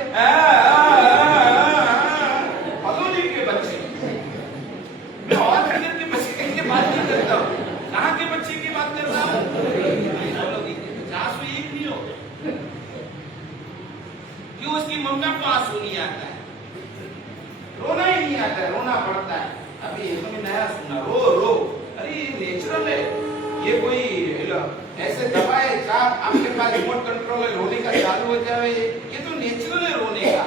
कॉलोनी के बच्चे, मैं और फिगर के बच्चे की बात नहीं करता हूँ, कहाँ के बच्चे की बात कर रहा हूँ, आंसू एक नहीं हो, क्यों? उसकी मम्मा को आंसू नहीं आता है, रोना ही नहीं आता है, रोना पड़ता है। अभी ये तो मैं नया सुना, रो रो, अरे ये नेचुरल है, ये कोई ऐसे दवा है, आपके पास रिमोट कंट्रोल है, रोने का चालू हो जाए, ये तो नेचुरल है रोने का,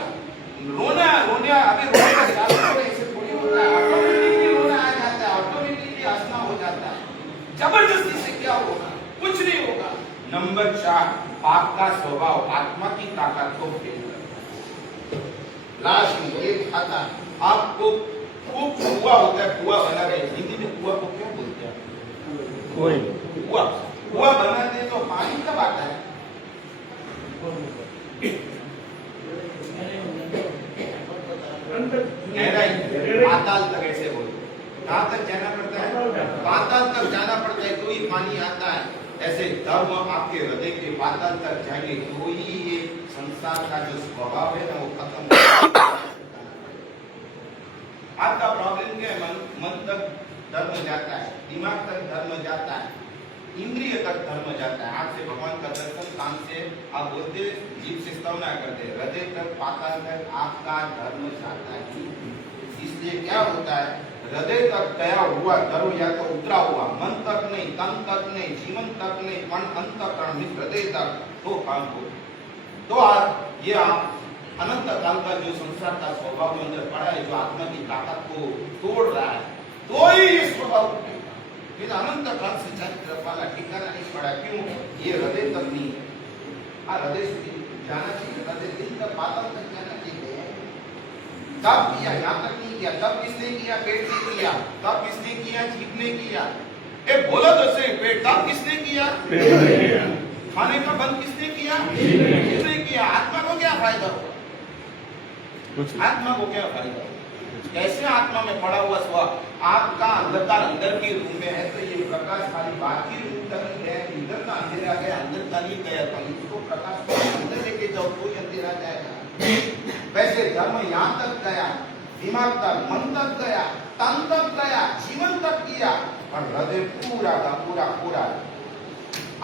रोना रोना अभी रोने का चालू हो, ऐसे थोड़ी होता है, ऑटोमेटिकली रोना आ जाता है, ऑटोमेटिकली हंसना हो जाता है, जबरदस्ती से क्या होगा? कुछ नहीं होगा। नंबर 4, पाप का स्वभाव आत्मा की ताकत को फेल करता है। लास्ट में एक खाता, आपको कुआ होता है, कुआ बना रहे, हिंदी में कुआ को क्या बोलते हैं? कुआ, कुआ बनाते तो पानी कब आता है? गहराई, पाताल तक ऐसे बोलते, कहाँ तक जाना पड़ता है? पाताल तक जाना पड़ता है तो ही पानी आता है। ऐसे धर्म आपके हृदय के पाताल तक जाएंगे तो ही ये संसार का जो स्वभाव है ना वो खत्म हो जाएगा। आपका प्रॉब्लम क्या है? मन तक धर्म जाता है, दिमाग तक धर्म जाता है, इंद्रिय तक धर्म जाता है, आंख से भगवान का दर्शन, कान से आप बोलते, जीभ से स्तवना करते, हृदय तक पाताल तक आपका धर्म जाता है। इसलिए क्या होता है? हृदय तक गया हुआ धर्म या तो उतरा हुआ, मन तक नहीं, तन तक नहीं, जीवन तक नहीं, मन अंतःकरण हृदय तक तो काम हो। तो आज ये आप अनंत काल का जो संसार का स्वभाव के अंदर पड़ा है, जो आत्मा की ताकत को तोड़ रहा है, तो ही ये स्वभाव उठेगा। फिर अनंत काल से चरित्र वाला ठिकाना नहीं पड़ा, क्यों? ये हृदय तक नहीं है। हृदय से जाना चाहिए, हृदय दिल तक, पाताल तक जाना चाहिए। तब किया, यहाँ तक नहीं किया, तब किसने किया? पेट ने किया। तब किसने किया? जीभ ने किया। बोला तो सही, पेट तब किसने किया? खाने का बंद किसने किया? किसने किया? आत्मा को क्या फायदा हुआ? आत्मा को क्या फायदा हुआ? कैसे आत्मा में पड़ा हुआ स्व आपका अंधकार अंदर के रूम में है, तो ये प्रकाश खाली बाकी रूम तक ही है, इधर का अंधेरा गया, अंदर का नहीं गया, तो इसको प्रकाश को अंदर लेके जाओ कोई अंधेरा जाएगा। वैसे धर्म यहाँ तक गया, दिमाग तक, मन तक गया, तन तक गया, जीवन तक किया, और हृदय पूरा का पूरा पूरा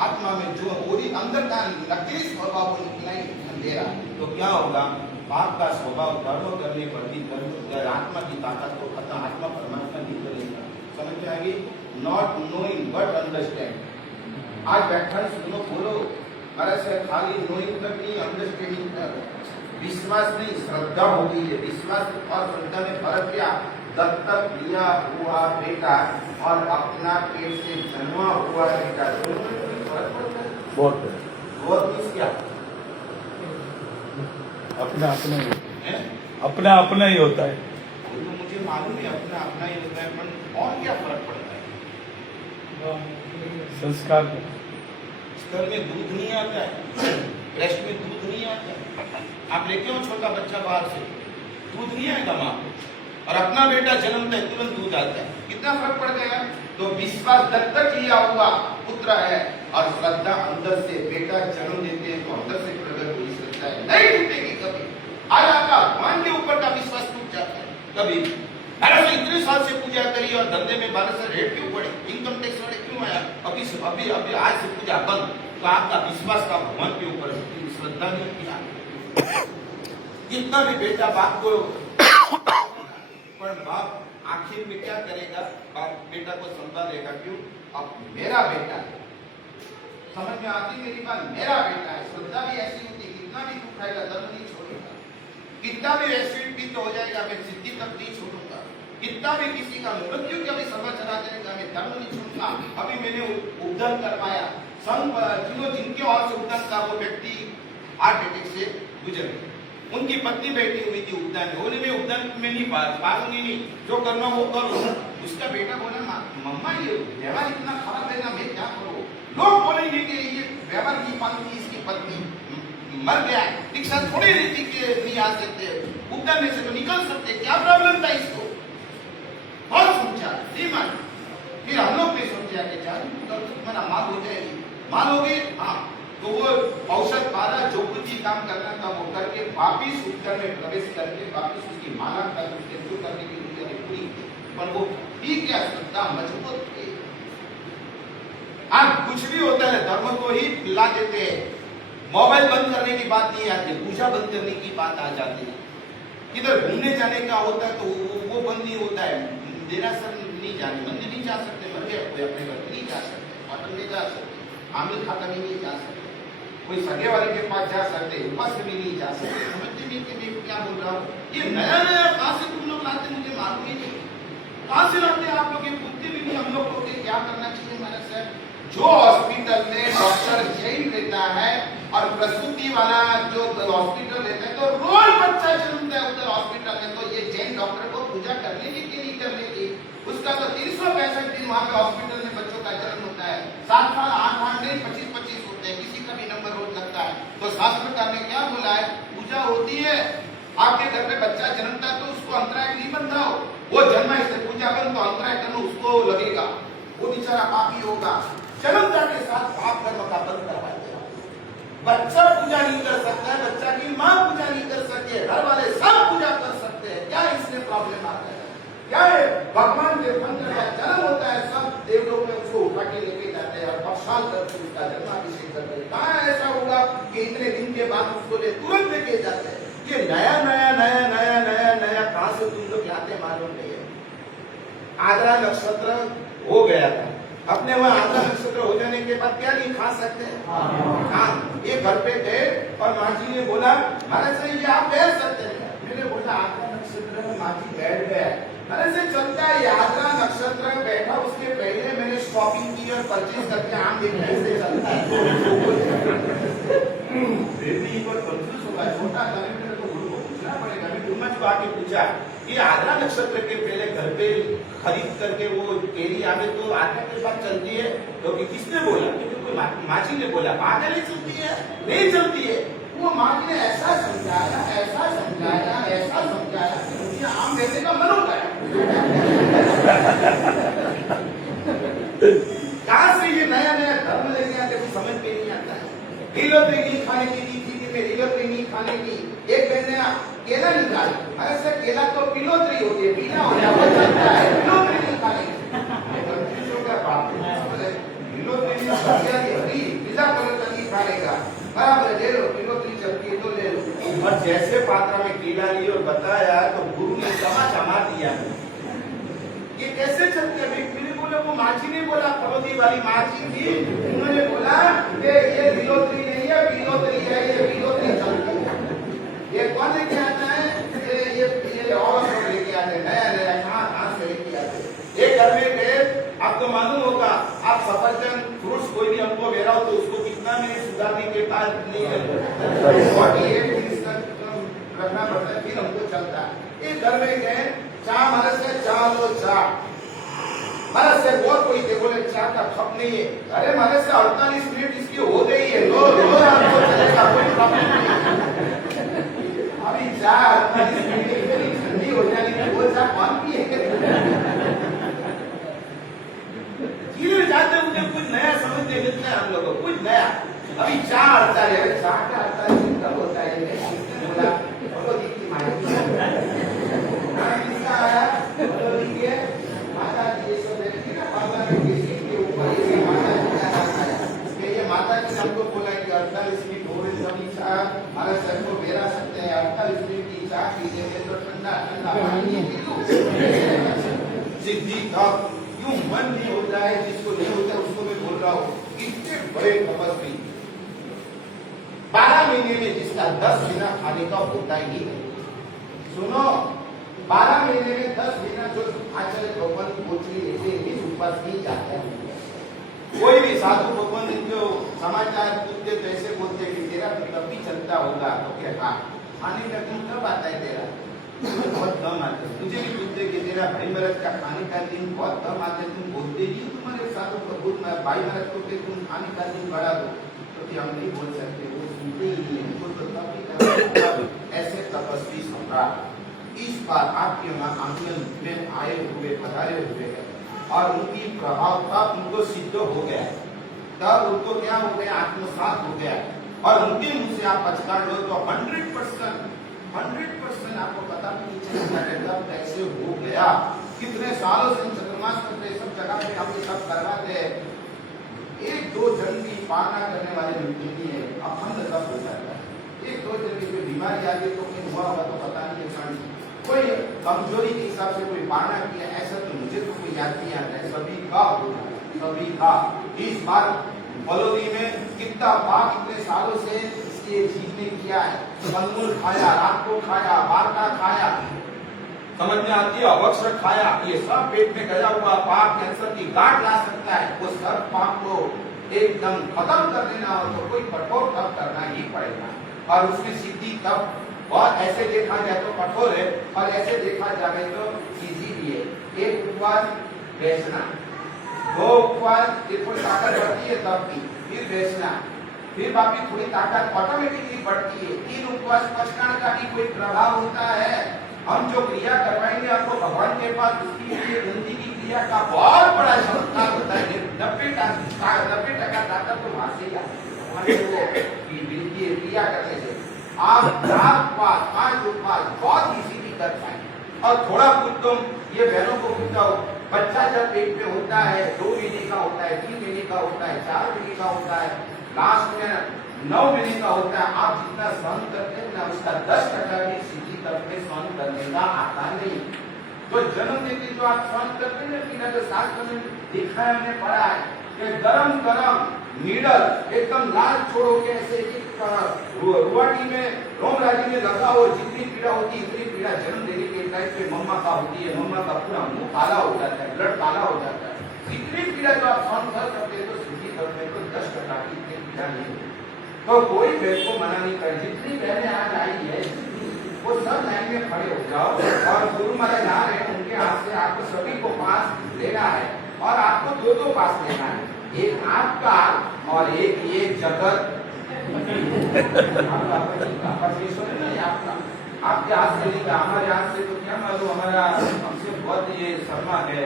आत्मा में जो पूरी अंदर का नकली स्वभाव को निकला ही अंधेरा, तो क्या होगा? पाप का स्वभाव धर्म करने पर भी धर्म आत्मा की ताकत को खत्म, आत्मा परमात्मा नहीं करेगा। समझ में आएगी? Not knowing but understand. आज व्याख्यान सुनो, बोलो, अरे से खाली नोइंग तक नहीं, अंडरस्टैंडिंग तक। विश्वास नहीं, श्रद्धा हो गई है। विश्वास और श्रद्धा में फर्क क्या? दत्तक लिया हुआ बेटा और अपना पेट से जन्मा हुआ बेटा, दोनों में फर्क पड़ता है। बहुत मीन्स क्या? अपना अपना ही होता है। तो मुझे मालूम है अपना अपना ही होता है, पर और क्या फर्क पड़ता है? संस्कार स्तर में दूध नहीं आता है, ब्रेस्ट में दूध नहीं आता है। आप लेके आओ छोटा बच्चा बाहर से, दूध नहीं आएगा माँ को, और अपना बेटा जन्मता है तुरंत दूध आता है। कितना फर्क पड़ गया? तो विश्वास दत्तक लिया हुआ पुत्र है, और श्रद्धा अंदर से बेटा जन्म देते हैं, तो अंदर से प्रकट हुई श्रद्धा है, नहीं टूटेगी कभी। आज आपका भगवान के ऊपर का विश्वास टूट जाता है कभी। 1200 इतने साल से पूजा करी और धंधे में 1200 रेट क्यों बढ़े, इनकम टैक्स वाले क्यों आया, अभी आज से पूजा बंद, तो आपका विश्वास का भगवान के ऊपर श्रद्धा नहीं किया। कितना भी बेटा बाप को, पर बाप आखिर में क्या करेगा? बाप बेटा को संभालेगा, क्यों? अब मेरा बेटा है। समझ में आती मेरी बात? मेरा बेटा है। श्रद्धा भी ऐसी होती है, कितना भी दुख आएगा धर्म नहीं छोड़ेगा, कितना भी एक्सीडेंट हो जाएगा मैं सिद्धि तक नहीं छोड़ूंगा, कितना भी किसी का मृत्यु का भी समय चला जाएगा मैं धर्म नहीं छोड़ूंगा। अभी मैंने उद्धार करवाया, जिनके और से उद्धार का वो व्यक्ति हार्ट अटैक से गुजरे, उनकी पत्नी बैठी हुई थी उद्यान में, बोले मैं उद्यान में नहीं पालूंगी, नहीं जो करना वो करो। उसका बेटा बोला मम्मा ये व्यवहार इतना खराब है ना, मैं क्या करूँ? लोग बोलेंगे कि ये व्यवहार नहीं पालती, इसकी पत्नी मर गया, रिक्शा थोड़ी रीति के नहीं आ सकते, उद्यान में से तो निकल सकते, क्या प्रॉब्लम था इसको? बहुत सोचा। नहीं मानी। फिर हम लोग भी सोचा कि चल तो तुम्हारा माल हो जाएगी, माल हो गई। हाँ, तो वो औषध पारा जो कुछ भी काम करना था वो करके वापिस उत्तर में प्रवेश करके वापिस उसकी माला कर उसके जो करने की पूरी पूरी, पर वो ठीक है, श्रद्धा मजबूत थी। आज कुछ भी होता है धर्म को ही ला देते हैं। मोबाइल बंद करने की बात नहीं आती, पूजा बंद करने की बात आ जाती है। किधर घूमने जाने का होता है तो वो बंद नहीं होता है। देरासर नहीं जाने, मंदिर नहीं जा सकते, मर गया कोई अपने घर नहीं जा सकते, होटल नहीं जा सकते, आमिर खाता में नहीं जा सकते, कोई सगे वाले के पास जा सकते, उपास में नहीं जा सकते। समझते नहीं कि मैं क्या बोल रहा हूँ। ये नया नया कहाँ से तुम लोग लाते मुझे मालूम ही नहीं। कहाँ से लाते हैं आप लोग, ये पूछते भी नहीं हम लोग को क्या करना चाहिए हमारे सर। जो हॉस्पिटल में डॉक्टर जैन रहता है और प्रसूति वाला जो हॉस्पिटल रहता है तो रोज बच्चा जन्मता है उधर हॉस्पिटल में, तो ये जैन डॉक्टर को पूजा करने की कि नहीं करने की, उसका तो 365 दिन वहां पे हॉस्पिटल में बच्चों का जन्म होता है। 7 साल 8 नहीं 25 होते हैं, किसी का भी नंबर रोज लगता है। तो शास्त्रकार ने क्या बोला है, पूजा होती है। आपके घर में बच्चा जन्मता है तो उसको अंतराय नहीं बंधाओ, वो जन्मा इससे पूजा करो तो अंतराय करना उसको लगेगा, वो बेचारा पापी होगा। जन्मता के साथ पाप कर्म का बंद करवा देगा। बच्चा पूजा नहीं कर सकता है, बच्चा की माँ पूजा नहीं कर सकती है, घर वाले सब पूजा कर सकते हैं। क्या इसमें प्रॉब्लम आता है? क्या है, भगवान के मंत्र का जन्म होता है, सब देव लोग में उसको उठा के लेके जाते हैं और पक्षाल करके उसका जन्माभिषेक करते हैं। कहाँ ऐसा होगा कि इतने दिन के बाद उसको तुरंत लेके जाते हैं? ये नया नया नया नया नया नया कहाँ से तुम लोग लाते मालूम नहीं है। आद्रा नक्षत्र हो गया था, अपने वह आद्रा नक्षत्र हो जाने के बाद क्या नहीं खा सकते? हाँ, ये घर पे गए और माँ जी ने बोला महाराज से ये आप बैठ सकते हैं। मैंने बोला आद्रा नक्षत्र में माँ जी बैठ गया, अरे से चलता है आद्रा नक्षत्र में बैठा, उसके पहले मैंने शॉपिंग की और परचेज करके आम देखने से चलता है। कंफ्यूज होगा, छोटा कलेक्टर तो गुरु को पूछना पड़ेगा। मैं गुरु को आके पूछा कि आद्रा नक्षत्र के पहले घर पे खरीद करके वो केरी आवे तो आद्रा के बाद चलती है? तो किसने बोला? क्योंकि माँ जी ने बोला आगे नहीं चलती है, नहीं चलती है। वो माँ जी ने ऐसा समझाया ऐसा समझाया ऐसा समझाया कि मुझे आम देने का मन होता है। कहाँ से ये नया नया धर्म लेके आते कुछ समझ में नहीं आता है। गिलोत्री नहीं खाने की थी में गिलोत्री नहीं खाने की, एक महीने केला निकाल, अरे सर केला तो पिलोत्री होती है, पीला हो जाता है, पिलोत्री नहीं खाने की। पिलोत्री पिज्जा कलर नहीं खाएगा, बराबर ले लो, पिलोत्री चलती है तो ले लो। और जैसे पात्रा में केला लिए और बताया तो गुरु ने जमा दिया। ये कैसे चलते हैं? मैंने बोला वो माची ने बोला, फरोदी वाली माची थी, उन्होंने बोला ये गिलोत्री नहीं है पिलोत्री है, ये पिलोत्री चलती है। ये कौन लेके आता है? ये और लोग लेके आते हैं, नया नया कहाँ से लेके आते हैं। एक घर में गए, आपको मालूम होगा, आप सफरजन फ्रूट्स कोई भी हमको वेरा हो तो उसको कितना में सुधारने के बाद नहीं रखना पड़ता है, फिर हमको चलता है। एक घर में गए, चाह महाराज से चाह लो चाह, महाराज से बहुत कोई थे, बोले चाह का कप नहीं है। अरे महाराज से 48 मिनट इसकी हो गई है, लो आपको चलेगा, कोई प्रॉब्लम नहीं। अभी चाह 48 मिनट ठंडी हो जाएगी, वो चाह कौन पिएगा? धीरे जाते मुझे कुछ नया समझने मिलता है हम लोगों को, कुछ नया। अभी चाह आता है, चाह का आता है कब होता है? बोला किसका आया? माता जी ये माता जी हमको बोला कि 48 मिनट हो गए, सभी चाह हमारे सर को बेरा सकते हैं, 48 मिनट की चाह पीजिए तो ठंडा ठंडा पानी सिद्धि का क्यों मन नहीं होता है, जिसको नहीं होता उसको मैं बोल रहा हूँ। इतने बड़े तपस्वी 12 महीने में जिसका 10 बिना खाने का होता ही नहीं। सुनो, 12 महीने में 10 बिना जो आचार्य भगवान की पोथी लेते हैं उपवास नहीं जाता है। कोई भी साधु भगवान जो समाचार पूछते तो ऐसे बोलते कि तेरा कब भी चलता होगा, तो क्या खाने का दिन कब आता है तेरा? बहुत कम आता है। मुझे भी पूछते कि तेरा भाई महाराज का खाने का दिन बहुत कम आता है, तुम बोलते ही तुम्हारे साधु भाई महाराज को तुम खाने का दिन बढ़ा दो, तो हम नहीं बोल सकते, वो सुनते ही नहीं, तो ऐसे तपस्वी सम्राट इस बार आपके आंगन में आए हुए पधारे हुए हैं और उनकी प्रभावता उनको सिद्ध हो गया है, तब उनको क्या हो गया, आत्मसात हो गया है और उनके मुंह से आप पचकार लो तो 100% आपको पता भी नहीं चलेगा कि कब कैसे हो गया। कितने सालों से हम चतुर्मास करते सब जगह पे हम ये सब करवाते हैं, एक दो जन की पालना करने वाले नहीं है, अखंड सब हो जाता है। एक दो जन की कोई बीमारी आ गई तो कहीं हुआ होगा तो पता नहीं है, कोई कमजोरी के हिसाब से कोई पालना किया ऐसा तो मुझे तो कोई याद नहीं आता है, सभी का होता है, सभी का। इस बार बलोदी में कितना पाप इतने सालों से इसके जीव ने किया है, कंदमूल खाया, रात को खाया, बारका खाया, समझ में आती है, अवक्षर खाया, ये सब पेट में गया हुआ पाप कैंसर की गांठ ला सकता है। वो सब पाप को एकदम खत्म कर देना हो तो कोई कठोर तप करना ही पड़ेगा और उसमें सिद्धि तप। और ऐसे देखा जाए तो कठोर है और ऐसे देखा जाए तो इजी भी है। एक उपवास बैठना, दो उपवास थोड़ी ताकत बढ़ती है तब की, फिर बैठना, फिर बाकी थोड़ी ताकत ऑटोमेटिकली बढ़ती है। तीन उपवास पचकान का भी कोई प्रभाव होता है। हम जो क्रिया करवाएंगे आपको भगवान के पास, उसकी लिए गंदी की क्रिया का बहुत बड़ा चमत्कार होता है। 90% ताकत तो वहां से ही आती है क्रिया करने से। आप 4 उपवास 5 उपवास बहुत इजीली कर पाएंगे। और थोड़ा कुछ तुम ये बहनों को पूछाओ, बच्चा जब पेट में होता है 2 महीने का होता है, 3 महीने का होता है, 4 महीने का होता है, लास्ट में 9 महीने का होता है, आप जितना सहन करते हैं ना उसका 10% भी सिद्धि तक में सहन करने का आता नहीं। तो जन्म देते जो आप सहन करते हैं ना, जो शास्त्र में लिखा है हमने पढ़ा है कि गरम गरम नीडल एकदम लाल छोड़ो के ऐसे रुआटी में रोमराजी में लगा हो, जितनी पीड़ा होती है इतनी पीड़ा जन्म देने के टाइम पे मम्मा का होती है। मम्मा का पूरा मुंह काला हो जाता है, ब्लड काला हो जाता है। इतनी पीड़ा जो आप सहन कर सकते हैं तो सिद्धि तक में तो 10% की इतनी पीड़ा नहीं होती। तो कोई बहन को मना नहीं कर, जितनी बहनें आज आई है वो सब लाइन में खड़े हो जाओ और गुरु महाराज आ रहे हैं, उनके हाथ से आपको सभी को पास लेना है और आपको 2 पास लेना है, एक आपका और एक ये जगत आपका। आपके हाथ से लेगा, हमारे हाथ से तो क्या मालूम, हमारा हमसे बहुत ये शर्मा है,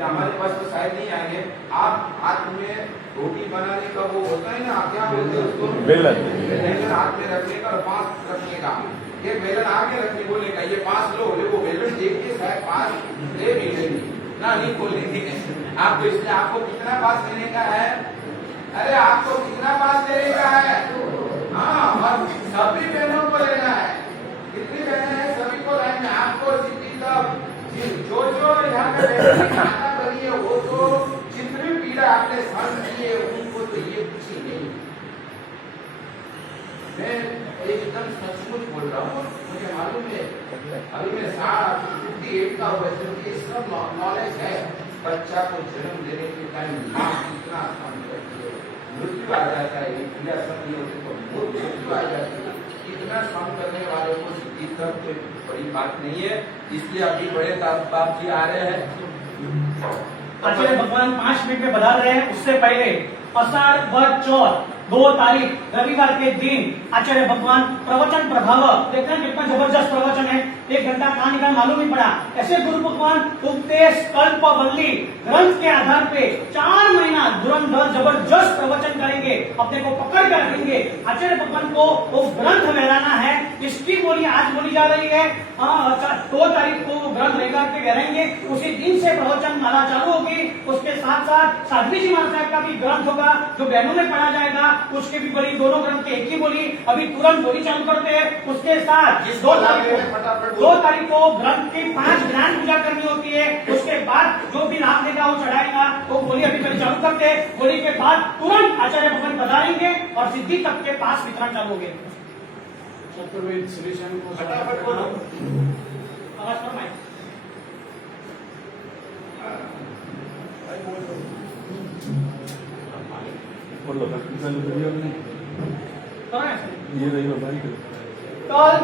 हमारे पास तो शायद नहीं आएंगे। आप हाथ में रोटी बनाने का वो होता है ना, आप क्या बोलते हैं उसको, बेलन हाथ में रखने का, 5 रखने का, ये बेलन आगे रखने बोलेगा, ये 5 लो, वो बेलन देख के शायद 5 ले भी लेंगे ना, नहीं बोलेंगे। आपको इसलिए आपको कितना पास लेने का है, अरे आपको कितना पास लेने का है, हाँ, और सभी बहनों को लेना है। कितनी बहनें हैं सभी को लेना है। आपको सिद्धि तब जो यहाँ पे बनी है वो तो जितनी पीड़ा आपने सहन की है उनको तो ये कुछ ही नहीं। मैं एकदम सचमुच बोल रहा हूँ, मुझे मालूम है अभी मैं 58 का हुआ, ये सब नॉलेज है। बच्चा को जन्म देने के टाइम माँ कितना काम करती है, मृत्यु आ जाता है, ये क्रिया सब नहीं होती तो मृत्यु आ जाती है। इतना काम करने वाले को सिद्धि तक कोई बड़ी बात नहीं है, इसलिए अभी बड़े बाप जी आ रहे हैं। आचार्य भगवान 5 मिनट में बता रहे हैं, उससे पहले आषाढ़ वध चौथ 2 तारीख रविवार के दिन आचार्य भगवान प्रवचन प्रभाव, देखते हैं कितना जबरदस्त प्रवचन है, 1 घंटा कहां निकाल मालूम नहीं पड़ा। ऐसे गुरु भगवान उपदेश कल्पवल्ली ग्रंथ के आधार पे 4 महीना धुरंधर जबरदस्त प्रवचन करेंगे, अपने को पकड़ कर रखेंगे। आचार्य भगवान को वो ग्रंथ लहराना है, इसकी बोली आज बोली जा रही है। 2 तारीख को ग्रंथ लेकर के लहराएंगे, उसी दिन से प्रवचन माला चालू होगी। उसके साथ साथ साध्वी जी महाराज का भी ग्रंथ होगा जो बहनों में पढ़ा जाएगा, उसके भी बड़ी, दोनों ग्रंथ की एक ही बोली। अभी तुरंत बोली चालू करते हैं। उसके साथ 2 तारीख को ग्रंथ की 5 ज्ञान पूजा करनी होती है। उसके बाद जो भी नाम देगा वो चढ़ाएगा, तो बोली अभी पहले चालू करते हैं। बोली के बाद तुरंत आचार्य भगवान बताएंगे और सिद्धि तक के पास वितरण चालू होंगे। चतुर्वेद सॉल्यूशन को फटाफट बोलो, आवाज फरमाए। ये रही कल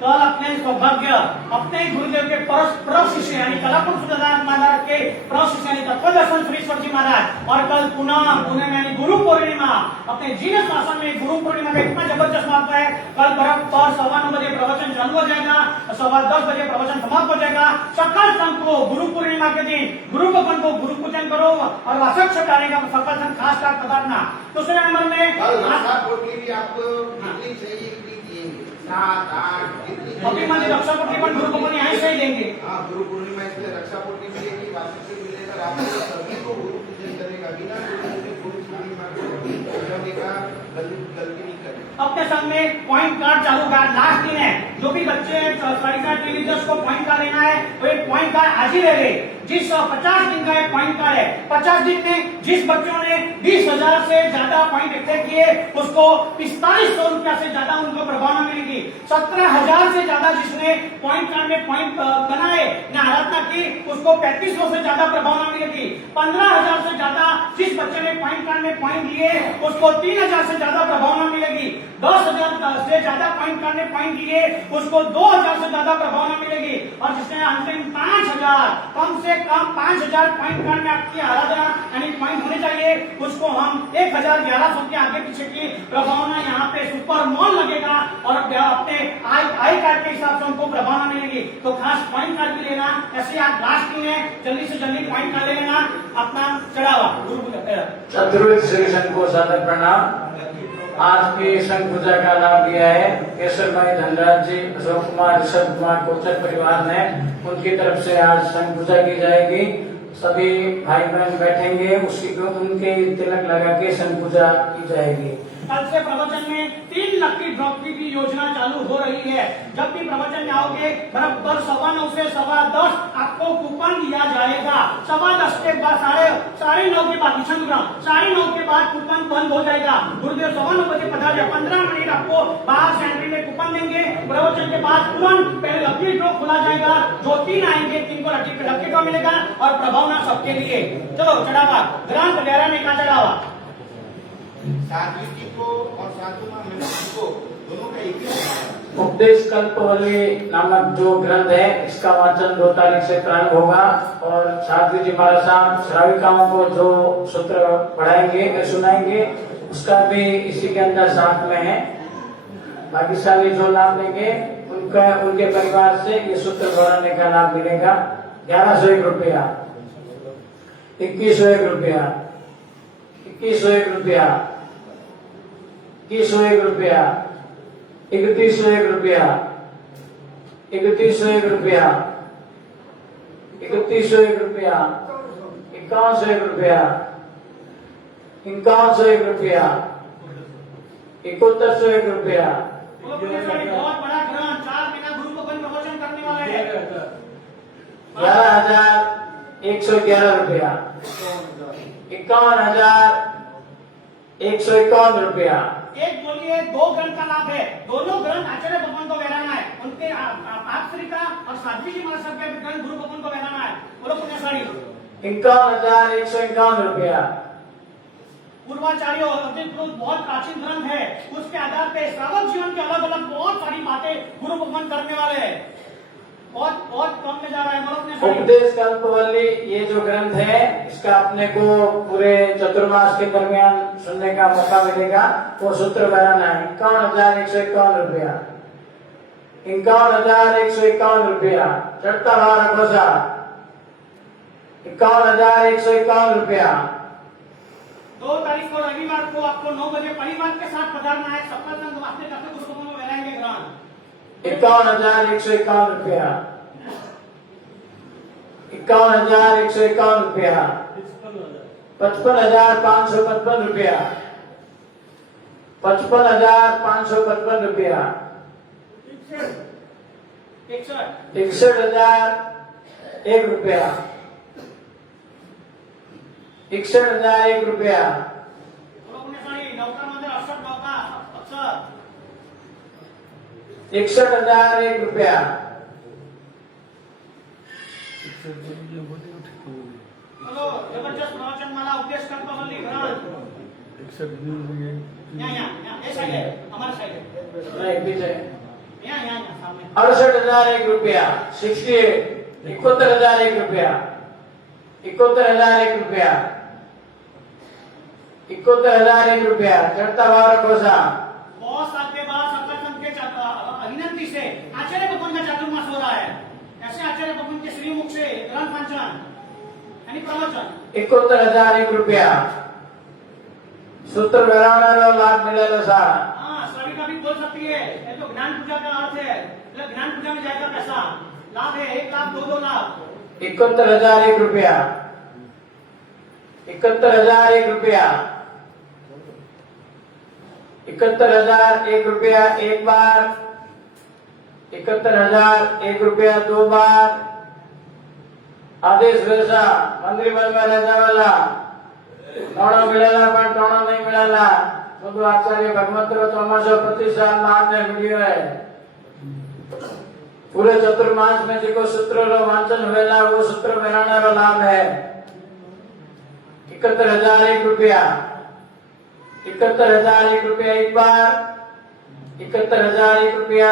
कल अपने सौभाग्य अपने ही गुरुदेव के परम शिष्य यानी कलापुर सुधार महाराज के परम शिष्य यानी तत्वदर्शन सुरेश्वर जी महाराज और कल पुणे में यानी गुरु पूर्णिमा अपने जीनस आश्रम में गुरु पूर्णिमा का इतना जबरदस्त महत्व है। कल बराबर 9:15 बजे प्रवचन चालू हो जाएगा, 10:15 बजे प्रवचन समाप्त हो जाएगा। सकल संघ को गुरु पूर्णिमा के दिन गुरु भगवान को गुरु पूजन करो और वासक छटाने का सकल संघ खास कर पधारना। दूसरे नंबर में पोटली भी आपको कितनी चाहिए, कितनी दिएंगे? 7, 8 कितनी? अभी माने रक्षा पोटली पर गुरु भगवान यहाँ से ही देंगे। हाँ, गुरु पूर्णिमा इसलिए रक्षा पोटली मिलेगी, वासक से मिलेगा। आपको सभी को गुरु पूजन करेगा, बिना गुरु पूर्णिमा को पूजने का गलती नहीं करेगा। अपने संग में पॉइंट कार्ड चालू का लास्ट दिन है। जो भी बच्चे स्टडी कार्ड टीचर्स को पॉइंट कार्ड लेना है वो एक पॉइंट कार्ड आज ही ले ले। जिस 50 दिन का एक पॉइंट कार्ड है, 50 दिन में जिस बच्चों ने 20,000 से ज्यादा पॉइंट इकट्ठे किए उसको 4500 रुपया से ज्यादा उनको प्रभावना मिलेगी। 17,000 से ज्यादा जिसने पॉइंट कार्ड में पॉइंट बनाए ना आराधना की उसको 3500 से ज्यादा प्रभावना मिलेगी। 15,000 से ज्यादा जिस बच्चे ने पॉइंट कार्ड में पॉइंट लिए उसको 3,000 से ज्यादा प्रभावना मिलेगी। 10,000 से ज्यादा पॉइंट कार्ड में पॉइंट लिए उसको 2,000 से ज्यादा प्रभावना मिलेगी। और जिसने अंतिम 5,000 कम से कम 5,000 पॉइंट कार्ड में आपकी आराधना यानी पॉइंट होने चाहिए उसको हम 1,1100 के आगे पीछे की प्रभावना यहाँ पे सुपर मॉल लगेगा और अपने आई कार्ड के हिसाब से उनको प्रभावना मिलेगी। तो खास पॉइंट कार्ड भी लेना। ऐसे आप लास्ट दिन है, जल्दी से जल्दी पॉइंट कार्ड ले लेना अपना चढ़ावा। चतुर्वेद श्री संघ को सादर प्रणाम। आज की संघ पूजा का लाभ लिया है केशर भाई धनराज जी, अशोक कुमार, ऋषभ कुमार कोचर परिवार ने। उनकी तरफ से आज संघ पूजा की जाएगी। सभी भाई बहन बैठेंगे, उनके तिलक लगा के संघ पूजा की जाएगी। कल से प्रवचन में 3 लकी ड्रॉप की भी योजना चालू हो रही है। जब भी प्रवचन में आओगे बराबर 9:15 से 10:15 आपको कूपन दिया जाएगा। 10:15 के बाद 9:30 के बाद 9:30 के बाद कूपन बंद हो जाएगा। गुरुदेव 9:15 बजे पधारे, 15 मिनट आपको बाहर से एंट्री में कूपन देंगे। प्रवचन के बाद तुरंत पहले लकी ड्रॉ खुला जाएगा। जो 3 आएंगे 3 को लकी ड्रॉ मिलेगा और प्रभावना सबके लिए। चलो चढ़ावा ग्राम पधारा में कहा चढ़ावा साधु जी को और साधु मां को दोनों का एक ही उपदेश कल्पवल्ली नामक जो ग्रंथ है इसका वाचन 2 तारीख से प्रारंभ होगा और साधु जी महाराज साहब श्राविकाओं को जो सूत्र पढ़ाएंगे सुनाएंगे उसका भी इसी के अंदर साथ में है। भाग्यशाली जो लाभ लेंगे उनके परिवार से ये सूत्र दोहराने का लाभ मिलेगा। 1101 रुपया, 2101 रुपया, 2101 रुपया, 2101 रुपया, 3101 रुपया, 3101 रुपया, 3101 रुपया, 5101 रुपया, 5101 रुपया, 7101 रुपया। बहुत बड़ा ग्रंथ 4 महीना गुरु को बन प्रवचन करने वाला है। 11,111 रुपया, 51,151 रुपया। एक बोलिए 2 ग्रंथ का लाभ है। दोनों ग्रंथ आचार्य भगवान को बहराना है। उनके आपश्री का और साध्वी जी महाराज के ग्रंथ गुरु भगवान को बहराना है। बोलो पुण्यशाली 51,151 रुपया। पूर्वाचार्यों बहुत प्राचीन ग्रंथ है। उसके आधार पे श्रावक जीवन के अलग अलग बहुत सारी बातें गुरु भगवान करने वाले हैं। बहुत कम में जा रहा है। बोलो पुण्यशाली उपदेश कल्पवल्ली ये जो ग्रंथ है इसका अपने को पूरे चतुर्मास के दरमियान सुनने का मौका मिलेगा। वो सूत्र बहराना है 51,151 रुपया, 51,151 रुपया। चढ़ता भाव रखो साहब 51,151 रुपया। 2 तारीख को रविवार को आपको 9 बजे परिवार के साथ पधारना है। सबका संग वास्ते करते गुरु भगवान को बहराएंगे ग्रंथ। 51,151 रुपया, 51,151 रुपया, 55,555 रुपया, 55,555 रुपया, 61,001 रुपया, 61,001 रुपया, बोलो पुण्यशाली नौका मंदिर अक्षर नौका अक्षर 61,001 रुपया, जबरदस्त प्रवचन माला उपदेश कल्पवल्ली ग्रंथ यहाँ ये साइड है हमारा साइड है। नहीं पीछे यहाँ सामने 68,001 रुपया, 68, 71,001 रुपया, 71,001 रुपया, 71,001 रुपया, चढ़ता वाला कोसा बहुत आपके बाद सत्संग के अभिनंदी से आचार्य भगवान का चातुर्मास हो रहा है। ऐसे आचार्य भगवान के श्रीमुख से ग्रंथ वाचन यानी प्रवचन 71,001 रुपया, सूत्र मेळवणारा लाभ मिळाला सा। हाँ सभी भी बोल सकती है। ये तो ज्ञान पूजा का अर्थ है, मतलब ज्ञान पूजा में जाएगा पैसा, लाभ है 1 लाख 2 लाख। 71,001 रुपया, 71,001 रुपया, 71,001 रुपया एक बार, 71,001 रुपया 2 बार। आदेश वैसा मंदिर में रहने वाला टोणो मिलेला पण टोणो नहीं मिलेला બધું આચાર્ય ભગવંતરો ચોમાસો 25 साल बाद में वीडियो है। पूरे चतुर्मास में जिको सूत्र रो वाचन हुएला वो सूत्र मेराना रो लाभ है। 71,001 रुपया, 71,001 रुपया एक बार, 71,001 रुपया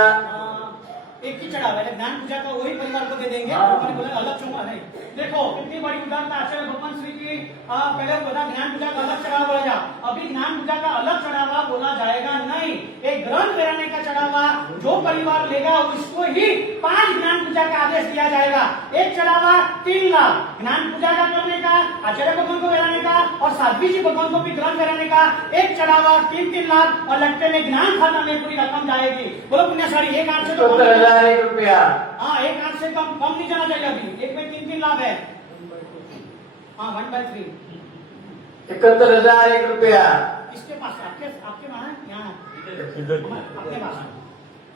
एक ही चढ़ावा है। ज्ञान पूजा का वही परिवार को दे देंगे। हाँ। मैंने बोला अलग चढ़ावा नहीं। देखो कितनी बड़ी उदारता आचार्य भगवान श्री की। पहले बोला ज्ञान पूजा का अलग चढ़ावा बोला जा, अभी ज्ञान पूजा का अलग चढ़ावा बोला जाएगा नहीं। एक ग्रंथ कराने का चढ़ावा जो परिवार लेगा उसको ही 5 ज्ञान पूजा का आदेश दिया जाएगा। एक चढ़ावा 3 लाख ज्ञान पूजा का करने का, आचार्य भगवान को कराने का और साध्वी जी भगवान को भी ग्रंथ कराने का। एक चढ़ावा 3-3 लाख और लगते में ज्ञान खाता में पूरी रकम जाएगी। बोलो पुण्यशाली एक आठ से तो 71,001 रुपया। हाँ एक आठ से कम नहीं जाना चाहिए। अभी एक में 3-3 लाभ है। हाँ 1/3 71,001 रुपया, इसके पास आपके वहाँ है यहाँ आपके पास है।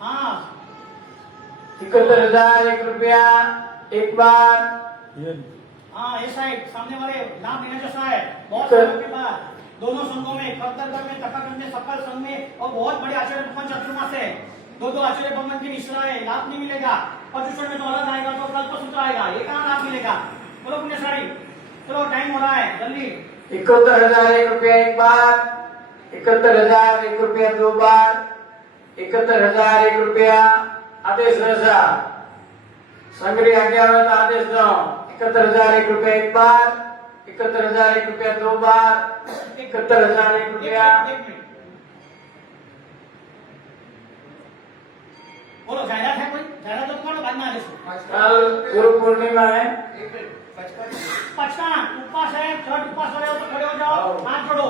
हाँ 71,001 रुपया एक बार, हाँ ये साइड सामने वाले लाभ देने जैसा है। बहुत सालों के बाद दोनों संघों में खरतरगढ़ में तकागढ़ में सकल संघ में और बहुत बड़े आचार्य भगवान चातुर्मास है। 2 आचार्य भगवान की निश्रा है, लाभ नहीं मिलेगा। पर्युषण में तो अलग आएगा तो कल्पसूत्र आएगा, ये कहाँ लाभ मिलेगा। बोलो पुण्यशाली चलो टाइम हो रहा है जल्दी। 71,001 रुपया एक बार, 71,001 रुपया 2 बार, 71,001 रुपया आदेश वैसा संग्रह आज्ञा में तो आदेश दो। 71,001 रुपया एक बार, 71,001 रुपया 2 बार, 71,001 रुपया। एक मिनट बोलो जायदाद है कोई जायदाद तो कौन बाद में आदेश हो। कल गुरु पूर्णिमा है। पचकाना उपवास है, छठ उपवास वाले हो तो खड़े हो जाओ, हाथ जोड़ो।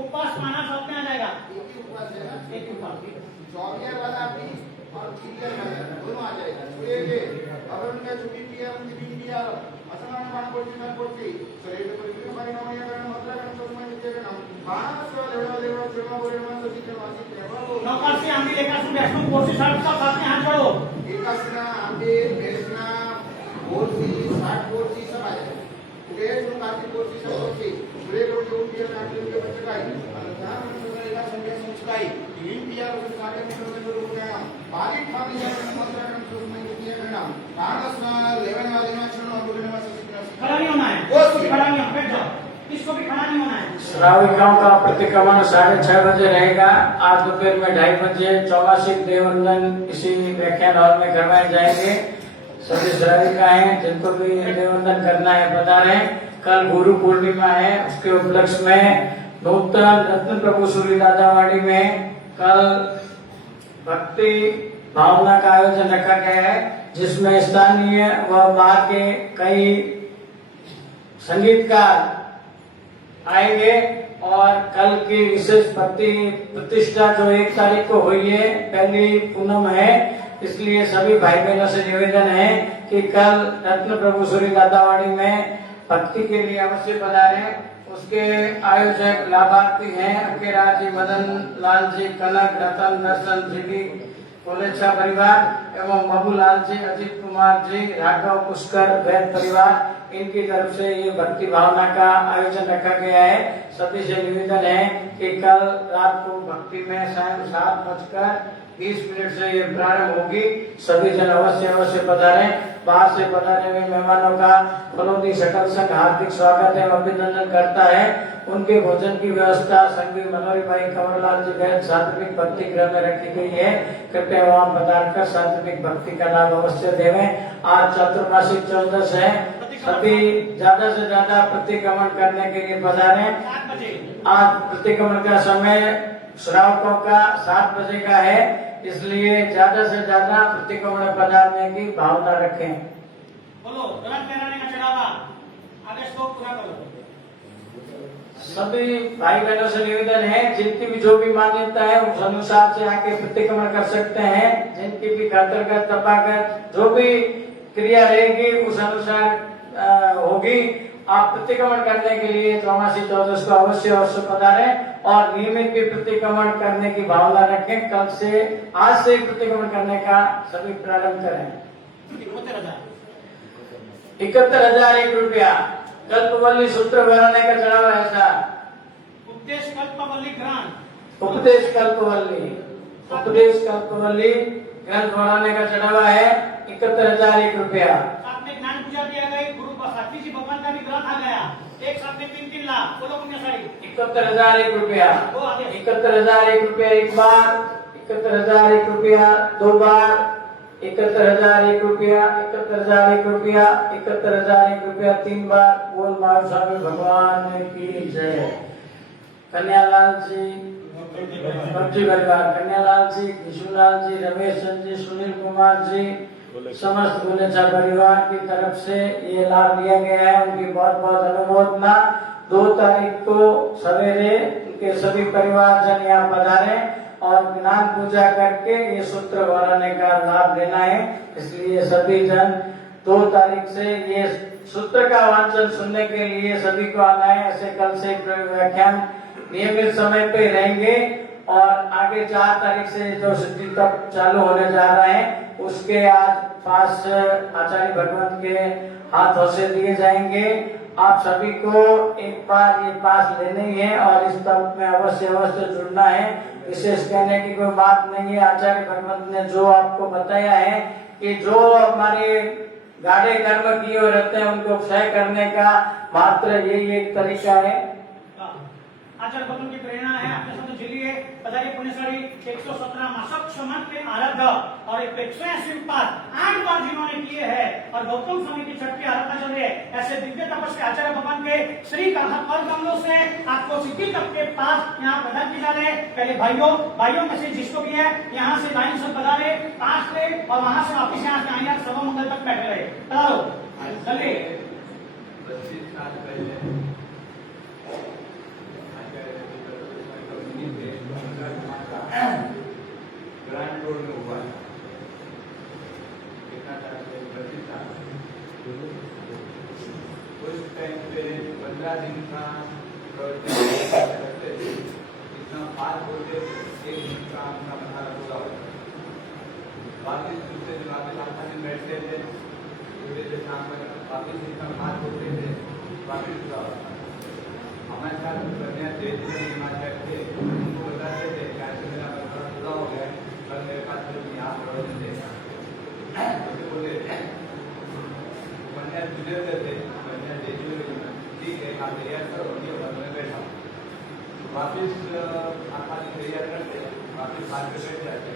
उपवास खाना सब में आ जाएगा। एक ही उपवास चौरिया वाला भी और सीरियल वाला दोनों आ जाएगा। छुएंगे अगर उनका छुट्टी किया उनकी भी किया असमान बाण कोटी ना कोटी शरीर पर भी हमारे नाम या करना मतलब करना तो मैं नीचे करना बाण से लेवा लेवा चुना बोले ना तो सीधे वासी लेवा नौकर से आंधी लेकर सुन वैष्णव कोर्सी साहब सब साथ में हाथ जोड़ो। एकासना आंधी बेसना कोर्सी 60 कोर्सी सब आ जाएगा। उड़े जो काटी कोर्सी सब कोर्सी उड़े लोग जो उनके नाम के बच्चे का ही अल्लाह ने का संदेश संस्कारी तीन दिया उस कार्य में लोगों को रुकना बारी खाली जाने मंत्र करना तो मैं किया करना कानसना लेवन वाले में चुनो और बोलने में खड़ा नहीं होना है, खड़ा नहीं होना, बैठ जाओ। इसको भी खड़ा नहीं होना है। श्राविकाओं का प्रतिक्रमण 6:30 बजे रहेगा। आज दोपहर में 2:30 बजे चौमासिक देववंदन इसी व्याख्यान हॉल में करवाए जाएंगे। सभी श्राविका हैं जिनको भी देववंदन करना है बता रहे। कल गुरु पूर्णिमा है, उसके उपलक्ष्य में नूतन रत्न प्रभु सूरी दादावाड़ी में कल भक्ति भावना का आयोजन रखा गया है, जिसमें स्थानीय व बाहर के कई संगीतकार आएंगे। और कल की विशेष भक्ति प्रतिष्ठा जो 1 तारीख को हुई है, पहली पूनम है, इसलिए सभी भाई बहनों से निवेदन है कि कल रत्न प्रभु सूरी दादावाड़ी में भक्ति के लिए अवश्य पधारें। उसके आयोजक लाभार्थी हैं अकेरा जी, मदन लाल जी, कनक, रतन, दर्शन जी, कोलेचा परिवार एवं बाबूलाल जी, अजीत कुमार जी, राघव, पुष्कर, वैद परिवार। इनकी तरफ से ये भक्ति भावना का आयोजन रखा गया है। सभी से निवेदन है कि कल रात को भक्ति में सायं 7:20 से ये प्रारंभ होगी। सभी जन अवश्य पधारें। बाहर से पधारे हुए मेहमानों का फलोदी सकल संघ हार्दिक स्वागत एवं अभिनंदन करता है। उनके भोजन की व्यवस्था संघ मनोहरी भाई कंवरलाल जी गैर सात्विक भक्ति गृह में रखी गई है। कृपया वहाँ पधार कर सात्विक भक्ति का लाभ अवश्य देवें। आज चातुर्मासिक 14 है, सभी ज्यादा से ज्यादा प्रतिक्रमण करने के लिए पधारे। 7 बजे आज प्रतिक्रमण का समय श्रावकों का 7 बजे का है, इसलिए ज्यादा से ज्यादा प्रतिक्रमण पधारने की भावना रखें। बोलो ग्रंथ फहराने का चढ़ावा आगे श्लोक पूरा करो। सभी भाई बहनों से निवेदन है, जिनकी भी जो भी मान्यता है उस अनुसार से आके प्रतिक्रमण कर सकते हैं। जिनकी भी कर्तव्यगत तपागत जो भी क्रिया रहेगी उस अनुसार होगी। आप प्रतिक्रमण करने के लिए चौमासी 14 को अवश्य पधारें और नियमित भी प्रतिक्रमण करने की भावना रखें। कल से आज से प्रतिक्रमण करने का सभी प्रारंभ करें। 71,001 रुपया कल्पवल्ली सूत्र भराने का चढ़ावा है साहब। उपदेश कल्पवल्ली ग्रंथ उपदेश कल्पवल्ली ग्रंथ भराने का चढ़ावा है 71,001 रुपया। साथ में ज्ञान पूजा किया गई, गुरु साथी जी भगवान का भी ग्रंथ आ गया। एक साथ में 3 लाख। बोलो पुण्यशाली 71,001 रुपया। वो आगे 71,001 रुपया एक बार, 71,001 रुपया 2 बार, 71,001 रुपया, 71,001 रुपया, 71,001 रुपया 3 बार। बोल महावीर स्वामी भगवान की जय। कन्यालाल जी, भक्ति परिवार कन्यालाल जी, किशुलाल जी, रमेश चंद जी, सुनील कुमार जी, समस्त गुलेचा परिवार की तरफ से ये लाभ दिया गया है। उनकी बहुत बहुत अनुमोदना। 2 तारीख को सवेरे उनके सभी परिवारजन यहाँ पधारे और ज्ञान पूजा करके ये सूत्र भराने का लाभ लेना है। इसलिए सभी जन 2 तारीख से ये सूत्र का वांचन सुनने के लिए सभी को आना है। ऐसे कल से व्याख्यान नियमित समय पे रहेंगे और आगे 4 तारीख से जो सिद्धि तक चालू होने जा रहे हैं उसके आज पास आचार्य भगवंत के हाथों से दिए जाएंगे। आप सभी को एक बार ये पास लेने ही है और इस तप में अवश्य जुड़ना है। विशेष कहने की कोई बात नहीं है। आचार्य भगवंत ने जो आपको बताया है कि जो हमारे गाढ़े कर्म किए हुए रहते हैं उनको क्षय करने का मात्र यही एक तरीका है। आचार्य भगवान की प्रेरणा है। आपके साथ झिलिए पधारी पुण्यशाली 117 मासक क्षमन के आराध्य और 180 उत्पाद 8 बार जिन्होंने किए हैं और गौतम स्वामी की छठ की आराधना चल रही है। ऐसे दिव्य तपस्वी आचार्य भगवान के श्री कमलों से आपको सिद्धि तक के पास यहाँ प्रदान की जा रहे। पहले भाइयों में से जिसको भी है यहाँ से लाइन से पधारे, पास ले और वहां से वापिस यहाँ से आइए, सवा मंगल तक बैठे रहे। पधारो चलिए। ग्रांड रोड में हुआ कितना उस टाइम पे 15 दिन का इतना पास होते 1 दिन का अपना मसाला पूरा होता। वापिस दूसरे दिन वापिस 8 दिन बैठते थे, दूसरे दिन शाम में वापिस इतना पास होते थे, वापिस पूरा होता। हमारे साथ कन्या हिमाचल थे, उनको बताते थे कि आज मेरा मसाला पूरा हो गया, कल मेरे पास यहाँ प्रवचन देगा। तो बोले कन्या गुजरते थे, कन्या देती हुई ठीक है आप तैयार करो, ये मैं बैठा। वापिस आखा दिन तैयार करते, वापिस हाथ पे बैठ जाते,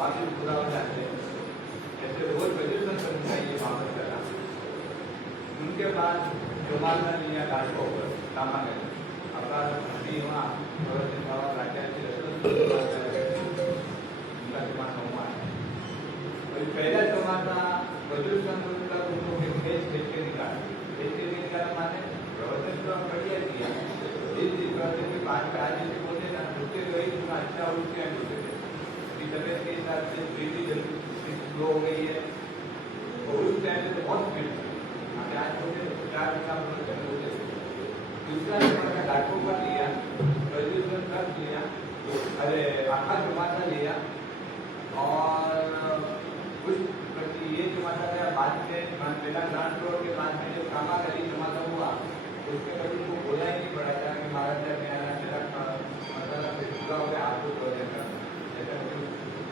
वापिस पूरा हो जाते। ऐसे रोज प्रदर्शन करना चाहिए वापस करना। उनके बाद जो मालना लिया घाट को कामा गए अपना अभी वहाँ प्रवचन बाबा प्राचार्य उनका जमाना हुआ है। पहला जमाना प्रदूषण का उनको खेच के निकाला माने प्रवचन तो बढ़िया किया। इस प्रवचन के बाद आज जैसे बोलते ना उसके गई उनका अच्छा उसके होते थे तबियत के हिसाब से ब्रीथिंग स्लो हो गई है और उस टाइम से बहुत स्पीड आज होते 4 प्रवचन होते। दूसरा जमाना घाटों पर लिया, प्रदूषण कर लिया, अरे आखा जमाना लिया और कुछ ये जमाना गया बाद में मेरा ग्रांड रोड के बाद में जो कामा करी जमाना हुआ उसके बाद उनको बोला ही नहीं पड़ा था कि महाराज में आना मेरा मसाला पूरा हो गया आपको प्रवचन करना।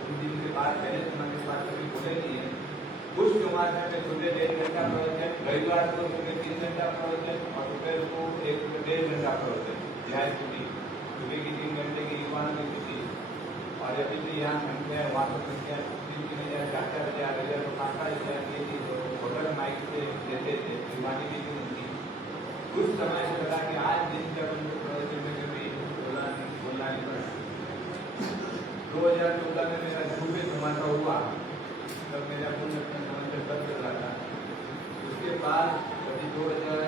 उन दिन के बाद पहले जमाने के बाद कभी बोले नहीं है। उस जमाने चौमासा में सुबह 1.5 घंटा प्रवचन, रविवार को सुबह 3 घंटा प्रवचन और दोपहर को 1.5 घंटा प्रवचन। यह स्थिति सुबह की 3 घंटे की युवाओं की स्थिति। और अभी भी यहाँ संख्या है, वहाँ तो संख्या 3,000 4,000 4,000 तो 5,000 ये थी, तो होटल माइक से देते थे, युवानी भी उनकी कुछ समय से लगा कि आज दिन जब उनको प्रवचन में कभी बोलना नहीं पड़ा। 2014 में मेरा झूठे धमाका हुआ, तब मेरा पुण्य समझ बंद कर रहा था। उसके बाद कभी 2022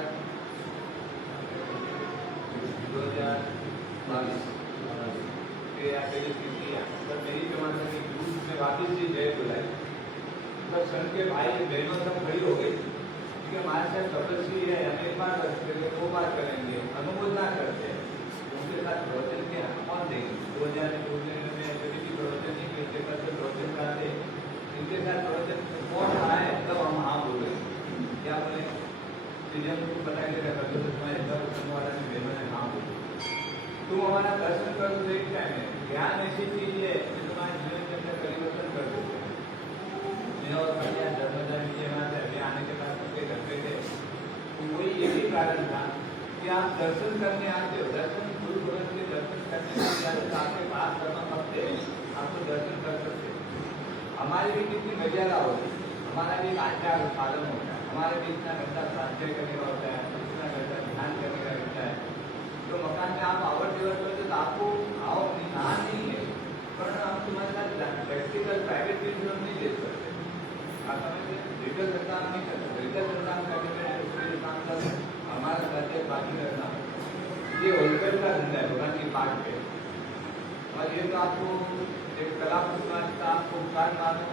के पहले किया, तब मेरी जमाना की ग्रुप में वापिस ही जय बुलाई। तब सन के भाई बहनों सब खड़ी हो गई कि हमारे साथ तपस्वी है, हम 1 बार करते 2 बार करेंगे, अनुमोदना करते हैं, उनके साथ प्रवचन के कौन देंगे। 2014 में कभी भी प्रवचन नहीं करते, प्रवचन कराते, इनके साथ प्रवचन कौन आए तब हम हाँ बोले। क्या बोले कि जब तुमको पता चलेगा कभी तो तुम्हारे सब वाला ने बहनों ने हाँ बोले। तुम हमारा दर्शन कर दो एक टाइम में। ज्ञान ऐसी चीज है जो तुम्हारे जीवन के अंदर परिवर्तन कर देते हैं। मैं और भैया धर्मदान जी हमारे अभी आने के बाद सबके घर पे थे, तो वही यही कारण था कि आप दर्शन करने आते हो, दर्शन गुरु भगत के दर्शन करने आते हो, आपके पास कर्म हफ्ते आपको दर्शन कर सकते हो। हमारी भी कितनी मर्यादा होती है, हमारा भी एक आचार पालन होता है, हमारे भी इतना घंटा स्वाध्याय करने का होता है, इतना घंटा ध्यान करने का रहता है। तो मकान में आप आवर डिवर करते तो आपको आओ नहीं है, पर हम तुम्हारे साथ प्रैक्टिकल प्राइवेट चीज नहीं दे सकते। रिटर्न धंधा नहीं करते, रिटर्न धंधा करके काम कर हमारा स्वाध्याय बाकी करना, ये होलसेल का धंधा है भगवान की बात पे। और ये तो आपको एक कला आपको उपकार मानो,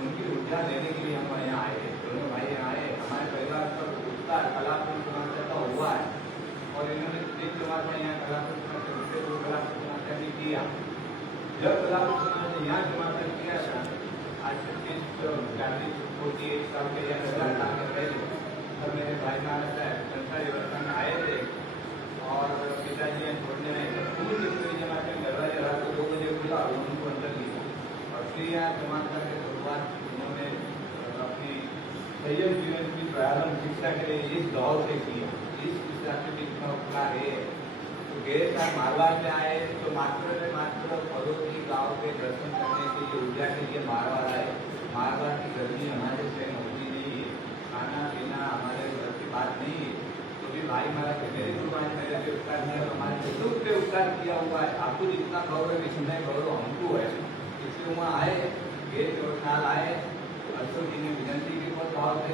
उनकी ऊर्जा लेने के लिए हम यहाँ आए, दोनों भाई यहाँ आए। हमारे परिवार पर उत्साह कलापुर समाज का हुआ है और इन्होंने 3 समाज में यहाँ कलापुर समाज भी किया। जब कलापुर समाज ने यहाँ समाज किया था, आज से 40-41 साल के या 1000 साल के पहले, तब मेरे भाई महाराज संस्था व्यवस्था में आए थे और पिताजी छोड़ने आए थे। पूरी जमा के दरवाजे रात को 2 बजे खुला और उनको अंदर लिया और फिर यहाँ समाज के शुरुआत उन्होंने अपनी संयम जीवन की प्रारंभ शिक्षा के लिए इस दौर से किया। इस शिक्षा से कितना उपकार है। तो गए साल मारवाड़ में आए तो मात्र फलोदी गाँव के दर्शन करने के लिए ऊर्जा के लिए मारवाड़ आए। मारवाड़ की गर्मी हमारे से होती नहीं है, खाना पीना हमारे घर की बात नहीं है। तो भी भाई महाराज मेरे गुरु महाराज मेरे पे उपकार किया, हमारे दुख पे उपकार किया हुआ है। आपको जितना गौरव है जितना गौरव हमको है, इसलिए वहाँ आए, गए 4 साल आए। अशोक जी ने विनती की बहुत भाव से,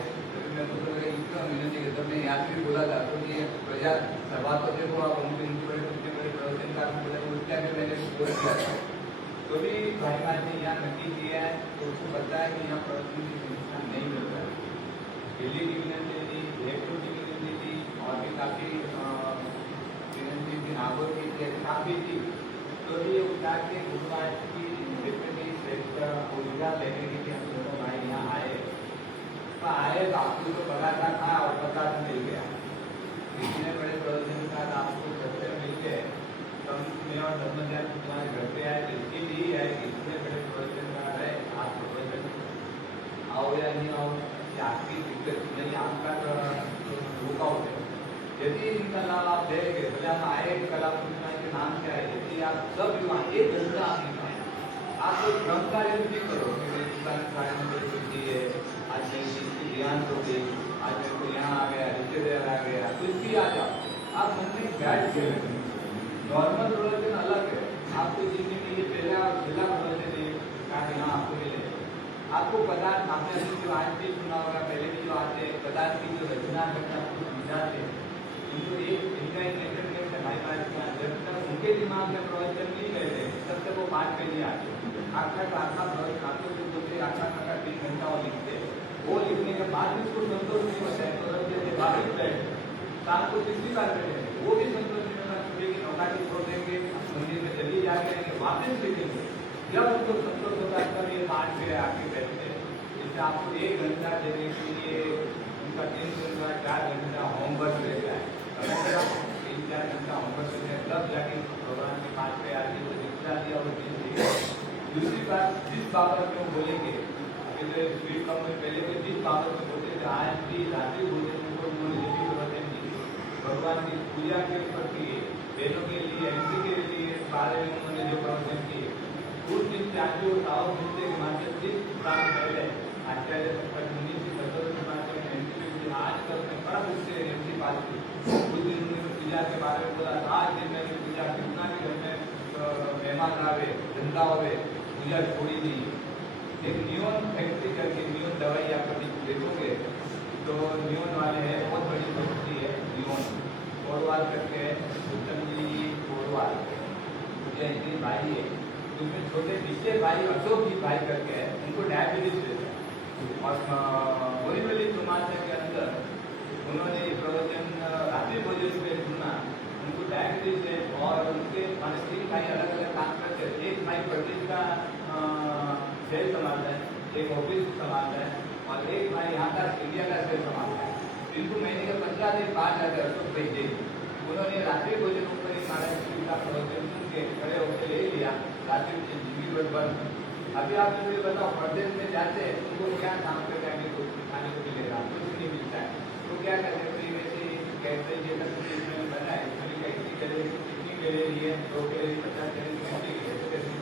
मैं तो इतना विनती की तब मैं याद भी बोला था तो ये प्रजा सभा तो देखो आप उनके इतने बड़े प्रवचन का उसका भी मैंने बोल किया था। तो भी भाई महाराज ने यहाँ नक्की किया है तो उसको बताया कि यहाँ प्रवचन की संस्था नहीं मिलता है। दिल्ली की विनती थी, जयपुर की विनती थी और भी काफी विनती थी, नागौर की काफी थी। तो भी उपचार के गुरु महाराज की ऊर्जा लेने के लिए हम दोनों भाई यहाँ आए। तो आए तो आपको तो पता था और पता मिल गया। इतने बड़े प्रवचन का आपको सत्य मिल गए, तो मैं और धर्मदास तुम्हारे घर पे आए तो इसके लिए है कि इतने बड़े प्रवचन का है, आप प्रवचन आओ या नहीं आओ, आपकी दिक्कत नहीं, आपका रुका होता है। यदि इनका लाभ आप देंगे, भले हम आए कला के नाम से आए, यदि आप सब युवा 1 घंटा आप लोग क्रम का नहीं करो कि आज मेरी ध्यान हो गई, आज मेरे को यहाँ आ गया, रिश्तेदार आ गया, कुछ भी आ जाओ, आप मन में बैठ के नॉर्मल प्रवचन अलग है। आपको जिंदगी में ये पहला प्रवचन है यहाँ आपको मिले। आपको पदार्थ आपने जो आज भी सुना होगा, पहले भी जो आते हैं पदार्थ की जो रचना करना आपको समझाते हैं, इनको एक इनका एक मेथड में हमारे पास जब तक उनके दिमाग में प्रवचन नहीं कहते तब तक वो बात करने आते। आखा प्रवचन आपको जो बोलते आखा 3 घंटा और लिखते हैं, वो लिखने के बाद भी उसको संतोष नहीं होता है तो रख देते वापिस बैठे शाम को 3 बार बैठे, वो भी संतोष नहीं होता। सुबह की नौकरी छोड़ देंगे, मंदिर में जल्दी जाके आएंगे, वापिस लिखेंगे। जब उनको संतोष होता है तब ये 5 बजे आके बैठते हैं। इससे आपको 1 घंटा देने के लिए उनका 3 घंटा 4 घंटा होमवर्क रहता है। 3-4 घंटा होमवर्क रहता है, तब जाके भगवान के 5 बजे आके वो दिखला दिया वो चीज। दूसरी बात जिस बाबत में बोलेंगे, स्पीड कम में पहले जिस बाबत अभी रात्रि भोजन को उन्होंने जो भी प्रवचन की भगवान की पूजा के ऊपर की बहनों के लिए एमसी के लिए बारे में उन्होंने जो प्रवचन की उस दिन चाचू ताओ मिलते के माध्यम से प्राण पहले आचार्य मुनि से सदस्य के माध्यम में एमसी आज कल में बड़ा उससे एमसी पास की उस दिन उन्होंने पूजा के बारे में बोला आज दिन में पूजा कितना भी घर में मेहमान आवे धंधा होवे पूजा छोड़ी दी एक नियोन फैक्ट्री करके नियोन दवाई आप कभी देखोगे तो नियोन वाले हैं बहुत बड़ी फैक्ट्री है नियोन कोरवाल करके उत्तम जी कोरवाल जैन भाई है उसमें छोटे पिछले भाई अशोक जी भाई करके है उनको डायबिटीज रहता है और बोरीवली समाज के अंदर उन्होंने ये प्रवचन रात्रि भोजन पे सुना उनको डायबिटीज है और उनके माने 3 भाई अलग अलग काम करते हैं एक भाई पटेल का सेल संभालता है एक ऑफिस संभालता है और एक भाई यहाँ का इंडिया का सेल संभालता है इनको महीने के 15 दिन 5,000 अशोक भेजे उन्होंने रात्रि भोजन ऊपर ही महाराज जी का प्रवचन सुन के खड़े होकर ले लिया रात्रि की जिंदगी बंद अभी आप मुझे बताओ परदेश में जाते हैं उनको क्या काम कर खाने को मिलेगा कुछ नहीं मिलता है तो क्या करते हैं वैसे कहते हैं ये बना है कितनी कैलोरी है 2 कैलोरी 50 कैलोरी 150 कैलोरी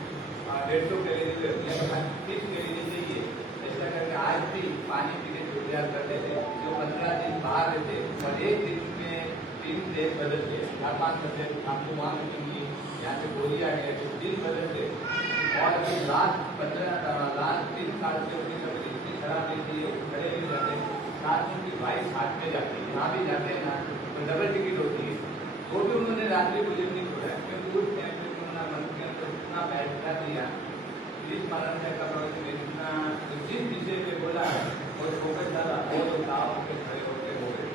30 कैलोरी चाहिए ऐसा करके आज भी पानी पीने को तैयार कर देते जो 15 दिन बाहर रहते और एक दिन में 3 देश बदलते 4-5 बदले आपको वहाँ मिलेंगी यहाँ से गोली आ गए तो 3 बदलते और अभी लास्ट 3 साल से इतनी खराब रहती है खड़े नहीं जाते साथ में उनकी वाइफ साथ में जाती है यहाँ भी जाते हैं ना तो डबल टिकट होती है वो भी उन्होंने रात्रि भोजन नहीं छोड़ा क्योंकि उस टाइम पे उन्होंने मन के अंदर इतना बैठा दिया प्लीज महाराज का प्रवचन इतना जिस विषय पे बोला और फोकस डाला वो तो गाँव के खड़े होते हो गए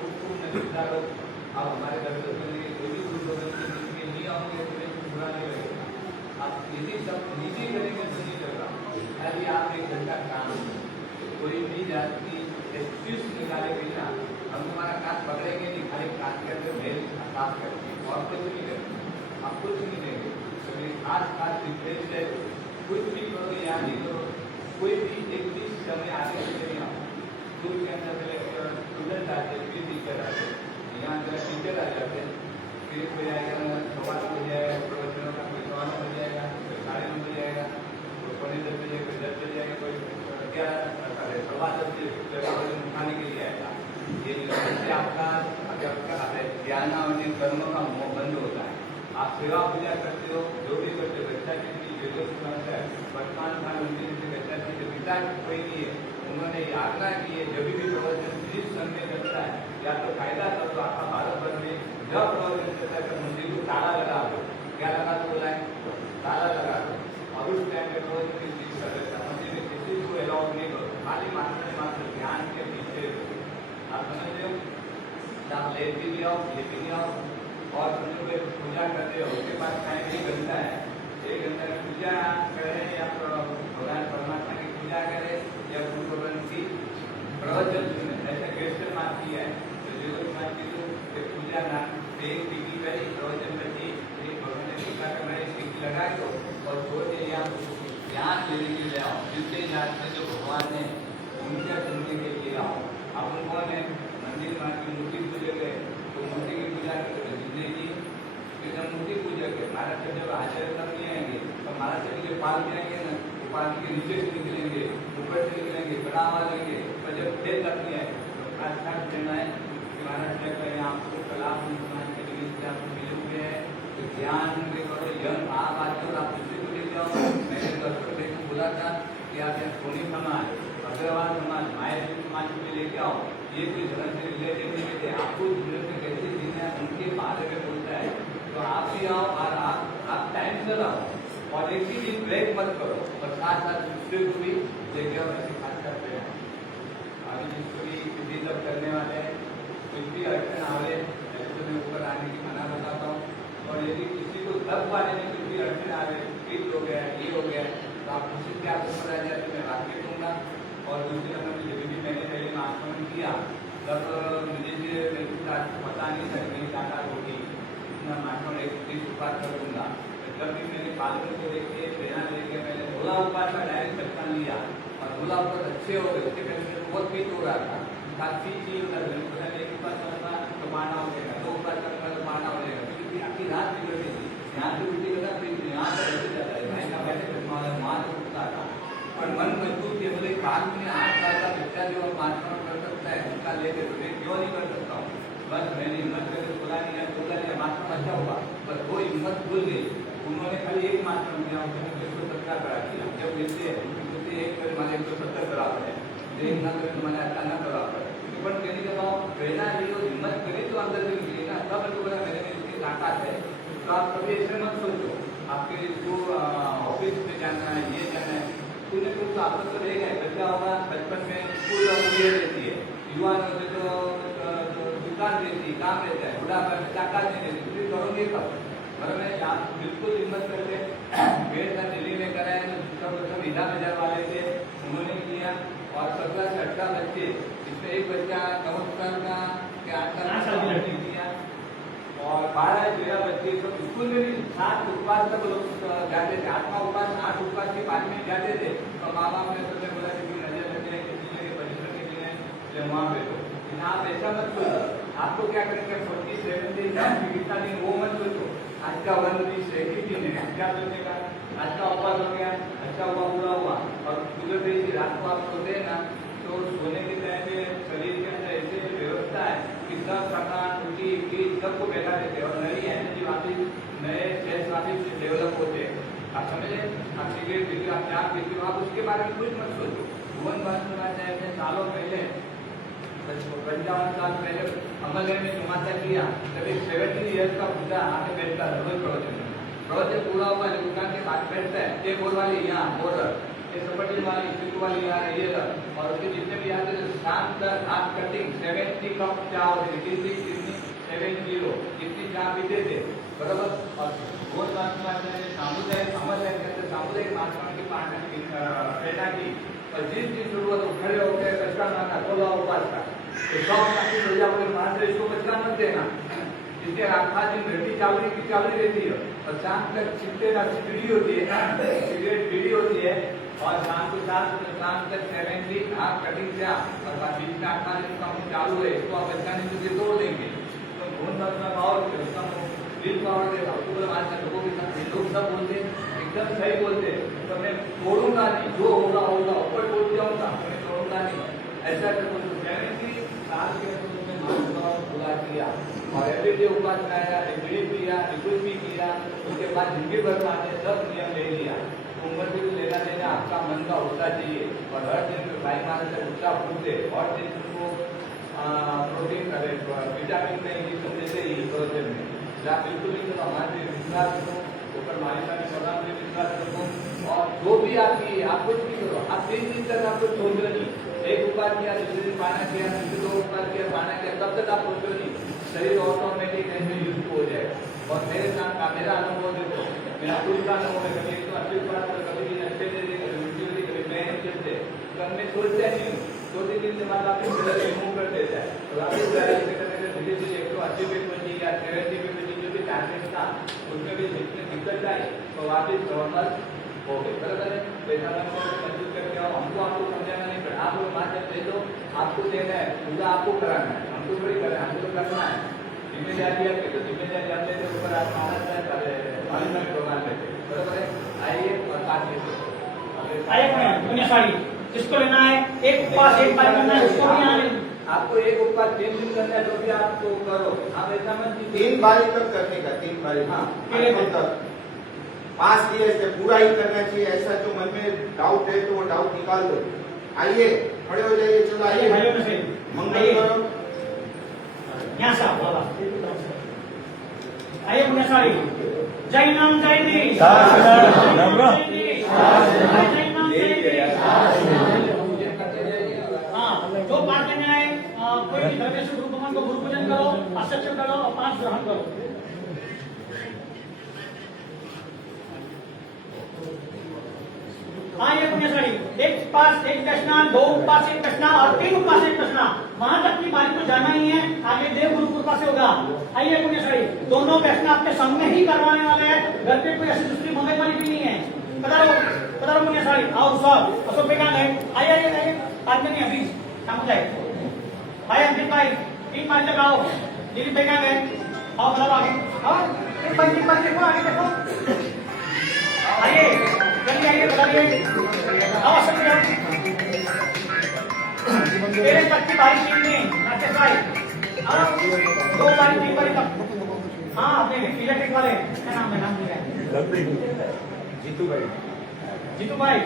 खूब नजर अब हमारे दर्शक बनेंगे कोई भी गुरु बदलते जिनके नहीं आओगे तो बुरा नहीं लगेगा आप यदि सब निजी करेंगे तो नहीं चल रहा खाली आप 1 घंटा काम कोई भी जाति एक्सक्यूज निकाले बिना हम तुम्हारा कान पकड़ेंगे नहीं खाली कान के अंदर मेल साफ करेंगे और कुछ नहीं करेंगे आप कुछ नहीं देंगे तो खास रिक्वेस्ट है कुछ भी करो या नहीं करो कोई भी एक भी समय आगे नहीं आओ स्कूल के अंदर पहले स्टूडेंट आते फिर टीचर आते यहाँ जरा टीचर आ जाते फिर कोई आएगा 9 हो जाएगा प्रवचनों का कोई 9 हो जाएगा कोई 9:30 हो जाएगा कोई 10 बजे कोई 10 बजे आएगा कोई 11 सवा 10 बजे उठाने के लिए आएगा ये जिससे आपका ज्ञान और कर्म का मोह बंद होता है आप सेवा पूजा करते हो जो भी करते हो गच्चा की वर्तमान काल उनके गच्चा की पिता कोई नहीं है उन्होंने आज्ञा की है जब भी प्रवचन जिस संघ में करता है या तो फायदा कर दो आपका भारत भर में जब प्रवचन करता है मंदिर को ताला लगा दो क्या लगा दो बोला है ताला लगा दो और उस टाइम में प्रवचन की चीज कर देता मंदिर में किसी को अलाउ नहीं करो खाली मात्र ध्यान के पीछे आप समझ रहे हो आप लेट भी आओ ये भी आओ और पूजा करते हो उसके बाद टाइम 1 घंटा है 1 घंटा की पूजा करें या भगवान परमात्मा की पूजा करें या गुरु भगवान की प्रवचन सुने ऐसा क्वेश्चन मार्क किया है तो जो मार्क की तो पूजा ना एक टीवी पर ही प्रवचन में थी भगवान ने टीका करना है लगा दो और छोड़ दे या ज्ञान लेने के लिए आओ जिससे ज्ञान से जो भगवान ने उनके सुनने के लिए आओ आप कौन है मंदिर माँ की मूर्ति पूजे गए तो मूर्ति की पूजा करते जितने की मूर्ति पूजा के महाराज से जब आचार्य तक नहीं आएंगे तो महाराज से जो पाल में आएंगे ना पाल के नीचे से निकलेंगे ऊपर से निकलेंगे बढ़ावा लेंगे तो जब फिर तक नहीं आए तो खास देना है कि महाराज क्या करें आपको कला के लिए आपको मिल गए हैं तो ज्ञान के करो यंग आप आते हो आप दूसरे को ले जाओ मैंने दर्शक देखो बोला था कि आप यहाँ सोनी समाज अग्रवाल समाज माया समाज को लेके आओ ये कोई धर्म से रिलेटेड नहीं रहते आपको धर्म से कैसे जीना है उनके बारे में बोलता है तो आप भी आओ और आप टाइम से लाओ और एक ही दिन ब्रेक मत करो और साथ दूसरे को भी लेके आओ ऐसे खास करते हैं अभी जिसको भी विधि सब करने वाले हैं कुछ भी अड़चन आवे ऐसे में ऊपर आने की मना बताता हूँ और यदि किसी को तब वाले में कुछ भी अड़चन आवे फिट हो गया ये हो गया तो आप किसी के आप ऊपर आ जाए तो मैं रास्ते दूंगा और दूसरे नंबर जब भी मैंने पहले में आक्रमण किया तब मुझे पता नहीं था मेरी ताकत होगी इतना आक्रमण 130 उपाय कर दूंगा जब भी मैंने पालकों को देखे प्रेरणा लेके मैंने 16 उपाय का डायरेक्ट पहचान लिया और गुलाब बहुत अच्छे हो गए, उसके पहले मेरे को बहुत पीत हो रहा था, काफी चीज कर रही थी, पता नहीं एक बार करूँगा तो मारना हो जाएगा, दो बार करूँगा तो मारना हो जाएगा, क्योंकि आपकी रात बिगड़ गई थी, यहाँ से उल्टी करता फिर यहाँ से ऐसे जाता है, भाई का मैंने मार उठता था, और मन मजबूत है, बोले काम में 8 साल का बच्चा जो मारना कर सकता है उनका लेके तो मैं क्यों नहीं कर सकता हूँ। बस मैंने हिम्मत करके बोला नहीं मारना अच्छा हुआ, बस वो हिम्मत भूल गई, उन्होंने खाली एक मारना दिया, उसने 170 करा दिया, जब लेते हैं एक कर माने 170 करा है, देखना तो तुम्हारे अच्छा ना करा पर कहने के बाद प्रेरणा ली और हिम्मत करी तो अंदर से निकली ना, तब मेरे को लगा मेरे में इतनी ताकत है। तो आप कभी ऐसे मत सोचो आपके जो ऑफिस में जाना है ये जाना है, कुछ कुछ तो आपको तो रहेगा, बच्चा होगा बचपन में स्कूल ये रहती है, युवा तो दुकान रहती है, काम रहता है, बुढ़ापा में ताकत नहीं रहती, फिर करोगे कब। पर मैं आप बिल्कुल हिम्मत करके मेरे साथ दिल्ली में कराया, सब विधान हजार वाले थे उन्होंने किया, और 17 से 18 बच्चे, इसमें एक बच्चा 9 साल का के 8 साल का किया, और 12-13 बच्चे सब स्कूल में भी 7 उपवास तक लोग जाते थे, 8वां उपवास 8 उपवास के बाद में जाते थे, तो माँ बाप ने सबने बोला कि नजर लग जाए किसी के परिश्रम के लिए वहाँ पे तो आप ऐसा मत सोचो, आपको क्या करेंगे 40-70 कितना दिन वो मत सोचो, आज का 1 दिन दिन है, क्या सोचेगा आज का उपवास हो गया, अच्छा हुआ बुरा हुआ, और गुजर गई रात को आप सोते हैं ना, तो सोने के टाइम पे शरीर के अंदर ऐसे व्यवस्था है कि सब थकान उल्टी की सबको बैठा देते हैं, और नई एनर्जी वापिस नए सेल्स वापिस डेवलप होते हैं। आप समझे, आप सिगरेट पीते हो, आप चाय पीते हो, आप उसके बारे में कुछ मत सोचो। भुवन बात सालों पहले 55 साल पहले अमल में समाचार किया, जब एक 70 ईयर्स का बुढ़ा आके बैठता है रोज प्रवचन पूरा हुआ, दुकान के पास बैठता है, ये बोल वाली यहाँ बोर्डर, ये सपटी वाली चिकू वाली यहाँ ये, और उसके जितने भी आते थे शाम तक हाथ कटिंग 70 कप चाय होती थी, कितनी 70 कितनी चाय पीते थे, बराबर। और बहुत सामुदायिक अमल है, सामुदायिक मात्रा की प्रेरणा की, और जिस दिन शुरू तो खड़े होकर कचरा मारना 16 उपवास का, तो 100 इसको कचरा मत देना, इसके आखा दिन घटी चावली रहती है, और शाम तक छिपते का बीड़ी होती है, सिगरेट बीड़ी होती है, और शाम को शाम तक 70 हाथ कटिंग से, और बीच में 8 दिन का चालू है, इसको आप बचाने के लिए तोड़ देंगे, तो बहुत बदला और दिल पावर देगा उसको, आज लोगों के साथ लोग सब बोलते एकदम सही बोलते, तो मैं तोड़ूंगा नहीं, जो होगा होगा, ऊपर बोल जाऊंगा, मैं तोड़ूंगा नहीं, ऐसा करके 70 साल के पूरा किया, और एवरीडे उपवास कराया, बीड़ी पिया, कुछ भी किया, उसके बाद जिंदगी भर माने सब नियम ले लिया। उम्र भी लेना देना आपका मन का होता चाहिए, और हर दिन भाई माने से उत्साह पूछे, और दिन उनको प्रोटीन करे, विटामिन में इंजेक्शन देते ही प्रोटीन में बिल्कुल नहीं, तो हमारे विश्वास रखो, ऊपर मालिका ने सलाम में विश्वास रखो, और जो भी आपकी आप कुछ भी करो, आप 3 दिन तक आपको सोचो नहीं, एक उपवास किया, दूसरे दिन पाना किया, दूसरे 2 उपवास किया, पाना किया, तब तक आप सोचो नहीं, शरीर ऑटोमेटिक ऐसे यूज हो जाएगा। और मेरे साथ का मेरा अनुभव देखो, मेरा खुद का अनुभव है, कभी तो अच्छी बात है, कभी अच्छे दे दे, कभी मैं चलते, तो मैं सोचते नहीं हूँ, 2-3 दिन के बाद आप रिमूव कर देता है, तो आप धीरे धीरे 180 पे पहुंची या 70 पे पहुंची, जो भी टारगेट था उसमें भी दिक्कत आई, तो वापिस नॉर्मल हो गए, बराबर है। पैसा मजबूत करके आओ, हमको आपको समझाना नहीं पड़ा, आप लोग बात जब दे दो, आपको देना है, पूरा आपको कराना है, हमको थोड़ी करना है, हमको करना है, जिम्मेदारी आपकी, तो जिम्मेदारी आप लेते ऊपर आप मालूम प्रोग्राम लेते, बराबर है। आइए और बात आइए किसको लेना है, एक उपवास एक बार करना है, उसको भी आने आपको एक उपवास 3 दिन करना है, तो भी आपको करो, आप ऐसा मत 3 बारी तक करने का, 3 बारी, हाँ 5 दिए से पूरा ही करना चाहिए, ऐसा जो मन में डाउट है तो वो डाउट निकाल दो। आइए खड़े हो जाइए, चलो आइए भाइयों में से मंगल करो, यहाँ से आओ बाबा, आइए पुण्यशाली, जय नाम जय देश, जो पाठ लेने आए कोई भी धर्मेश्वर गुरु भगवान को गुरु पूजन करो, अक्षर करो और 5 ग्रहण करो। हाँ ये पुण्यशाली, एक उपवास एक दशना, 2 उपवास एक दशना और 3 उपवास एक दशना, वहां तक की बारी को जाना ही है, आगे देव गुरु कृपा से होगा। आइए पुण्यशाली, दोनों दशना आपके सामने ही करवाने वाले हैं, घर पे कोई ऐसी दूसरी मंगल वाली भी नहीं है, पधारो मुन्ने साड़ी आओ सब अशोक बेगान है आइए बाद में नहीं अभी काम हो जाए भाई अंकित भाई 3 5 तक आओ दिलीप बेगान है आओ पधारो आगे आओ 3 5 देखो आगे देखो आइए जल्दी आइए पधारिए आओ अशोक बेगान तेरे तक की बारिश नहीं राकेश भाई आओ 2 बारी 3 बारी तक हाँ अपने इलेक्ट्रिक वाले क्या नाम है नाम लिया जीतू भाई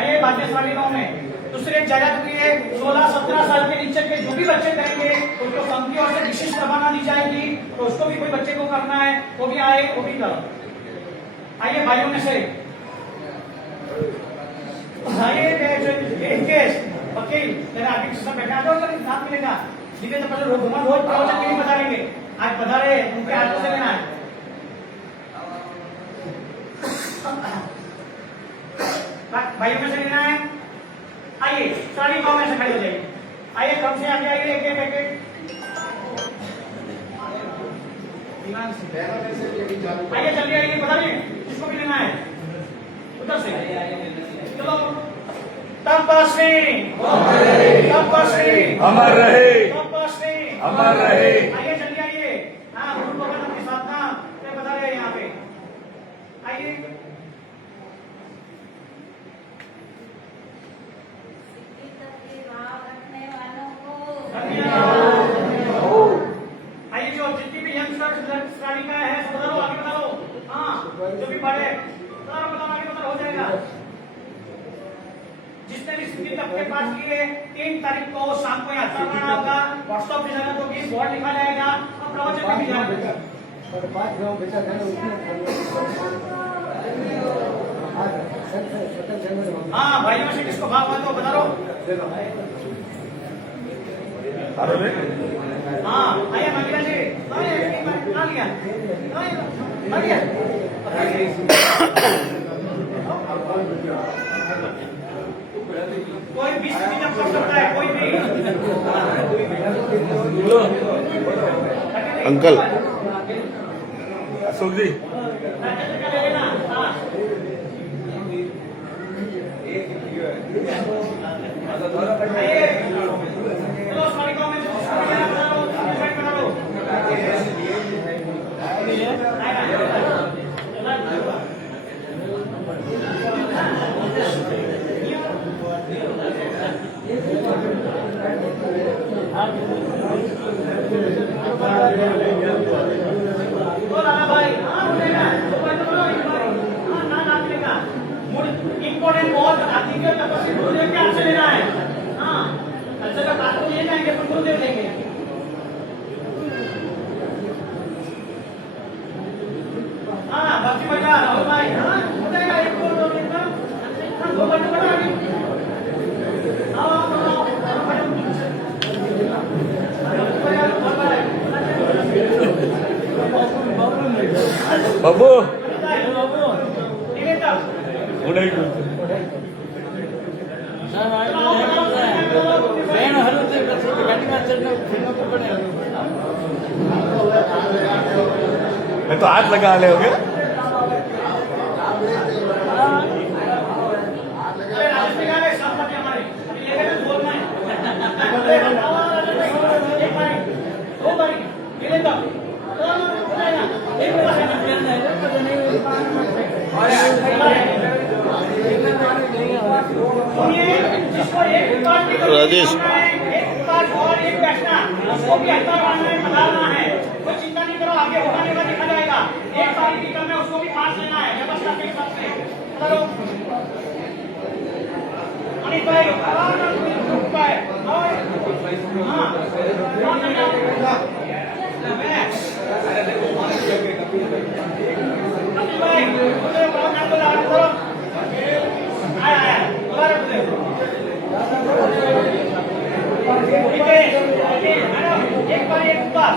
आइए भाग्यशाली गांव में दूसरे जगह के लिए 16-17 साल के नीचे के जो भी बच्चे करेंगे उनको कंपनी और से विशिष्ट रवाना दी जाएगी तो उसको भी कोई बच्चे को करना है वो भी आए वो भी करो आइए भाइयों में से आइए वकील मेरा आगे सब बैठा दो साथ मिलेगा जिसे तो पहले रोज प्रवचन के लिए बता देंगे आज बता रहे उनके हाथों से लेना है भाइयों में से लेना है आइए सारी गांव में से खड़े हो जाइए आइए कम से आगे आइए एक एक आइए जल्दी आइए बताइए किसको भी लेना है उधर से चलो तपस्वी अमर रहे तपस्वी अमर रहे। आइए जल्दी आइए हाँ गुरु भगवान अपने साथ ना बता रहे हैं यहाँ पे आइए आइए जो जितनी भी यंगस्टर्स का है सब बताओ आगे बताओ हाँ जो भी पढ़े बताओ आगे बताओ हो जाएगा जिसने भी सिद्धि तक के पास लिए 3 तारीख को शाम को यहाँ करना होगा व्हाट्सएप पे जाना होगी बोर्ड लिखा जाएगा और प्रवचन में भी जाना हाँ भाइयों में से किसको भाग हुआ तो बता दो हाँ आइए मंदिरा जी आ लिया कोई भी स्थिति जब कर सकता है कोई भी अंकल अशोक जी ले लेना हाँ चलो सारी गाँव में बना लो इंपॉर्टेंट बहुत आर्टिकल तपस्वी गुरुदेव के हाथ से लेना है हाँ अच्छा का बात को ले जाएंगे पर गुरुदेव देंगे हाँ भक्ति बजा राहुल भाई हाँ हो जाएगा 1 2 3 हाँ 2 बजा बाबू मैं तो हाथ लगा ले होगे राजेश एक बार और एक बैठना उसको भी हल्का बनाना है कोई चिंता नहीं करो आगे होगा नहीं दिखा जाएगा एक बार की करना उसको भी पास लेना है व्यवस्था के हिसाब से चलो अनिल भाई एक बार एक बार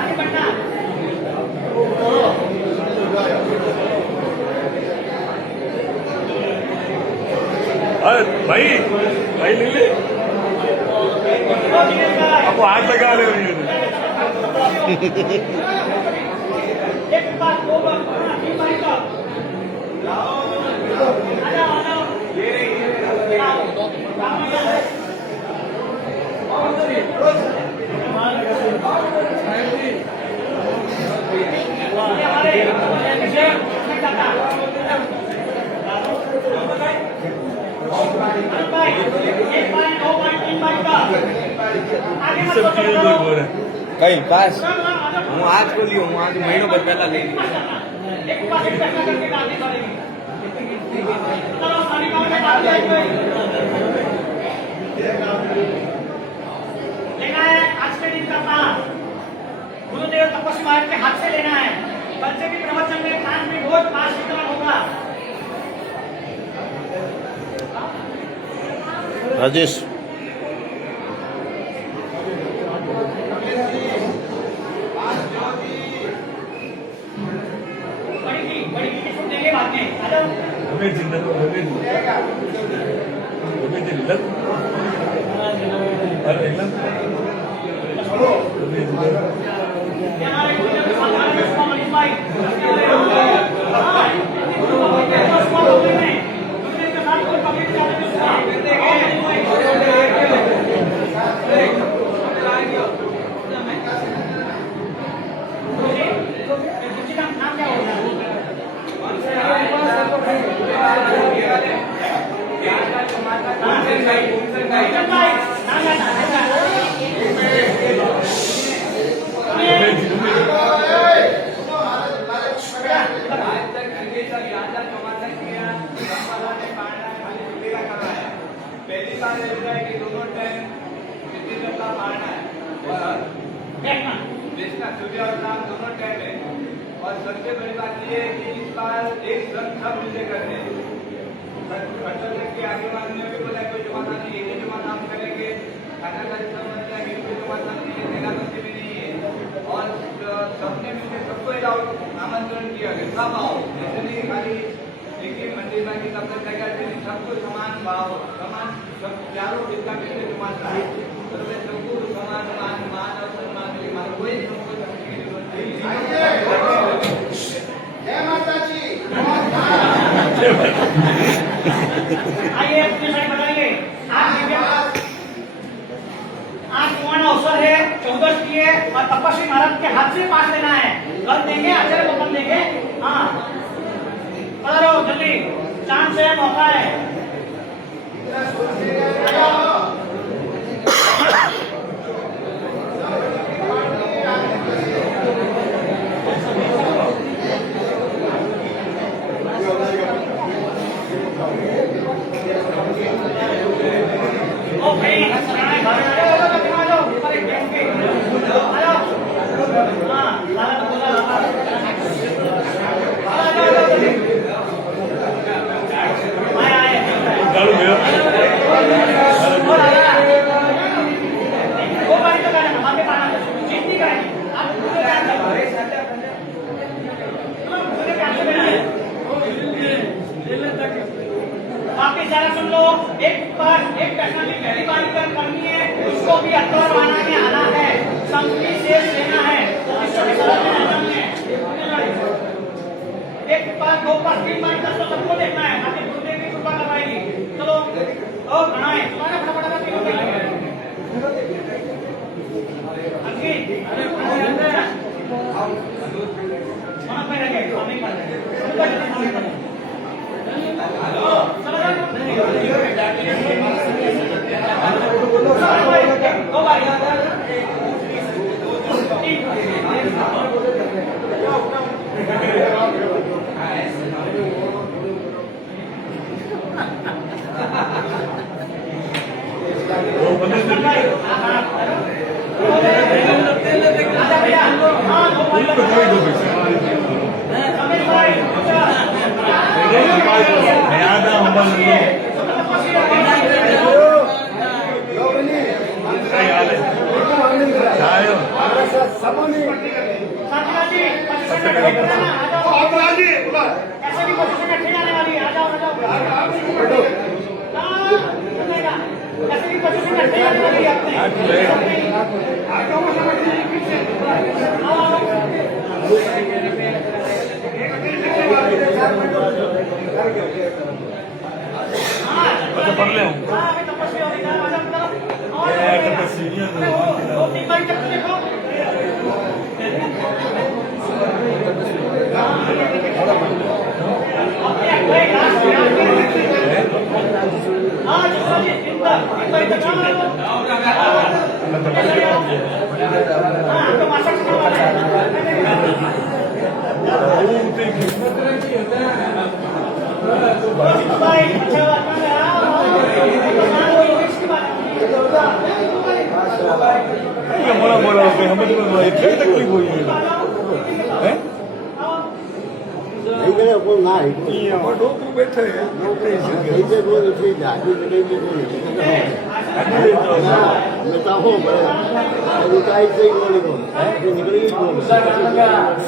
आगे बढ़ना भाई भाई ले ले आपको हाथ लगा ले एक बार 2 बार 3 बार अरुण भाई 1 पॉइंट 2 पॉइंट 3 पॉइंट का आगे मत सब क्यों करो बोल रहे कहीं पास હું હું આજ બોલ્યો હું આજ મહિનો ભર પહેલા લઈ एक पास एक पैसा करके डालनी पड़ेगी चलो सारी गांव में डाल दिया लेना है आज के दिन का काम गुरुदेव तपस्वी महाराज के हाथ से लेना है बच्चे की प्रवचन में 5 मिनट रोज 5 वितरण होगा राजेश बड़ी की छूट देंगे बाद में आ जाओ हमें जिंदा हमें जिंदा अरे हमारे गुरुदेव के साथ में उसको मनीष भाई हां उसको बोलते हैं गुरुदेव के साथ कोई पब्लिक जाने उसका नाम क्या होगा पहली बात ऐसा है कि दोनों टाइम कितनी का मारना है और बेचना सुबह और शाम दोनों टाइम है और सबसे बड़ी बात ये है कि इस बार एक संघ सब मिलकर करते हैं के आगे वाले ने भी बोला कोई जमाना नहीं एक ही जमाना हम करेंगे खाना का समझ है कोई जमाना नहीं है मेरा बच्चे भी नहीं है और सबने मिलकर सबको आमंत्रण किया कि सब आओ ऐसे नहीं खाली एक ही मंदिर में कि तब तक जगह सबको समान भाव समान सब चारों जितना भी जमाना है तो मैं सबको समान मान और सम्मान के मान कोई सबको जय माता जी आइए अपने साइड बताइए आज कौन अवसर है 14 की है और तपस्वी महाराज के हाथ से पास लेना है कल देंगे आचार्य को देंगे हाँ करो जल्दी चांस है मौका है गाड़ू गया बाकी सारा सुन लो एक प्रश्न की पहली बार करनी है उसको भी अक्टूबर महीना में आना है संस्कृति से लेना है एक बार 2 बार 3 बार तो सबको देखना है आगे गुरुदेव की कृपा करवाएगी चलो और घना है तुम्हारा फटाफट तीनों देखेंगे मन में रखे हम नहीं कर रहे दो बार ऐसे भी पोजीशन अच्छी जाने वाली है आ जाओ ऐसे भी पोजीशन अच्छी जाने वाली है पढ़ ले तपस्वी हो रही देखो हाँ तो मासा खाने वाला है भाई अच्छा बात है मोड़ा मोड़ा हो गए हमें तो इतनी तकलीफ हुई है डॉक्टर बैठे हैं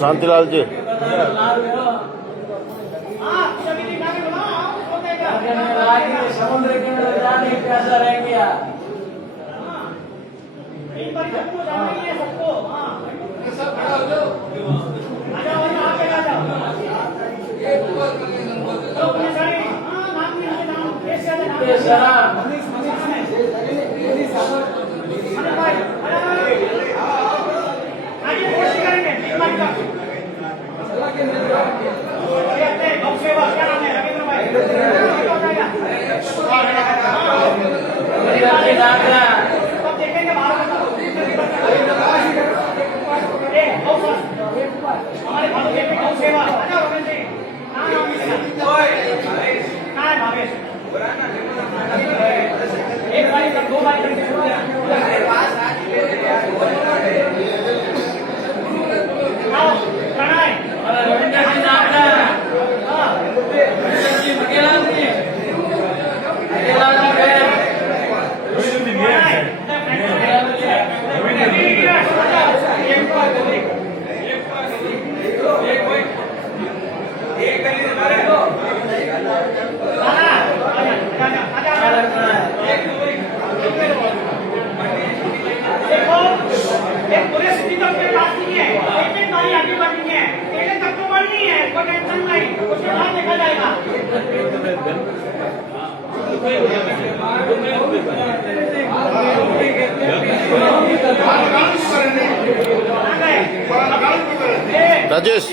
शांतिलाल जी समुद्र के अंदर जाने कैसा रह गया सबको यहाँ पे आ जाओ देखेंगे हमारे भालू के गौ सेवा भावेश एक बारी तक दो बारी करके प्रणय पूरे सिटी तक के पास नहीं है एक गाड़ी आगे बढ़नी है एक तक तो बढ़नी है कोई टेंशन नहीं उसके बाद देखा जाएगा राजेश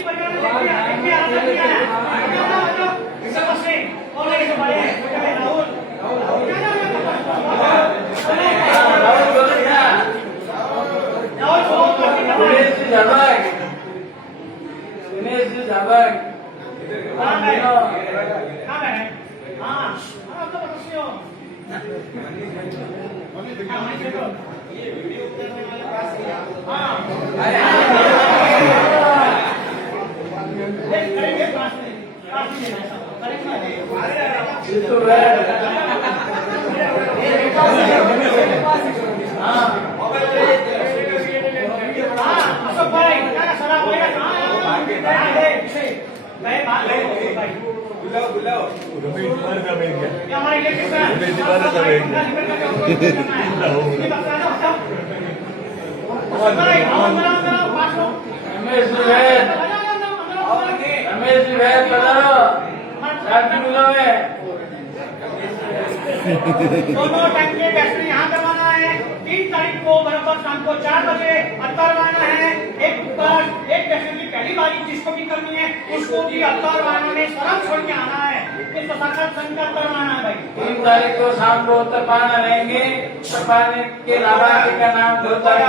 दोनों टाइम के बैठने यहाँ करवाना है 3 तारीख को बराबर शाम को 4 बजे अत्तरवाना है एक बैठने की पहली बारी जिसको भी करनी है उसको भी अत्तरवाना में शरण छोड़ के आना है इस प्रशासन संघ का अत्तरवाना है भाई 3 तारीख को शाम को उत्तरपाना रहेंगे उत्तरपाने के लाभार्थी का नाम 2 तारीख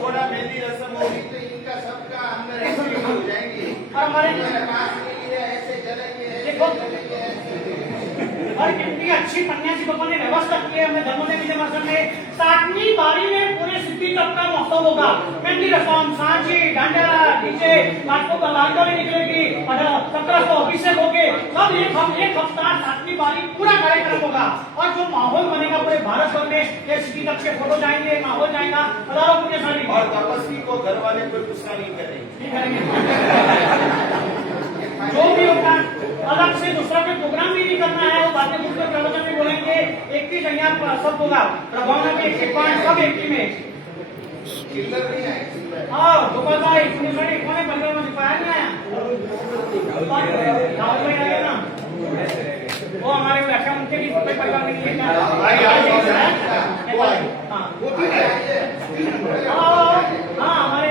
को मेहंदी रस्म होगी तो इनका सबका अंदर ऐसे हो जाएंगे और हमारे ऐसे जलेंगे देखो और कितनी अच्छी कन्या जी लोगों ने व्यवस्था की है हमें धर्मोदय विजय दर्शन में 7वीं बारी में पूरे सिटी तक का महोत्सव होगा मेहंदी रस्म सांची डांडा डीजे आपको लाडो में निकलेगी 1700 अभिषेक होंगे सब एक हफ्ता 7वीं बारी पूरा कार्यक्रम होगा और जो माहौल बनेगा पूरे भारत भर में ये सिटी तक के फोटो जाएंगे माहौल जाएगा हजारों पुण्यशाली और तपस्वी को घर वाले कोई गुस्सा नहीं करेंगे जो भी होगा अलग से दूसरा कोई प्रोग्राम भी नहीं करना है वो बातें दूसरे प्रवचन में बोलेंगे एक ही जगह सब होगा प्रभावना में एक पॉइंट सब एक ही में हाँ गोपाल भाई पुण्यशाली कौन है परिवार में दिखाया नहीं आया राहुल भाई आए ना वो हमारे व्याख्या उनके भी कोई परिवार में नहीं है हाँ हमारे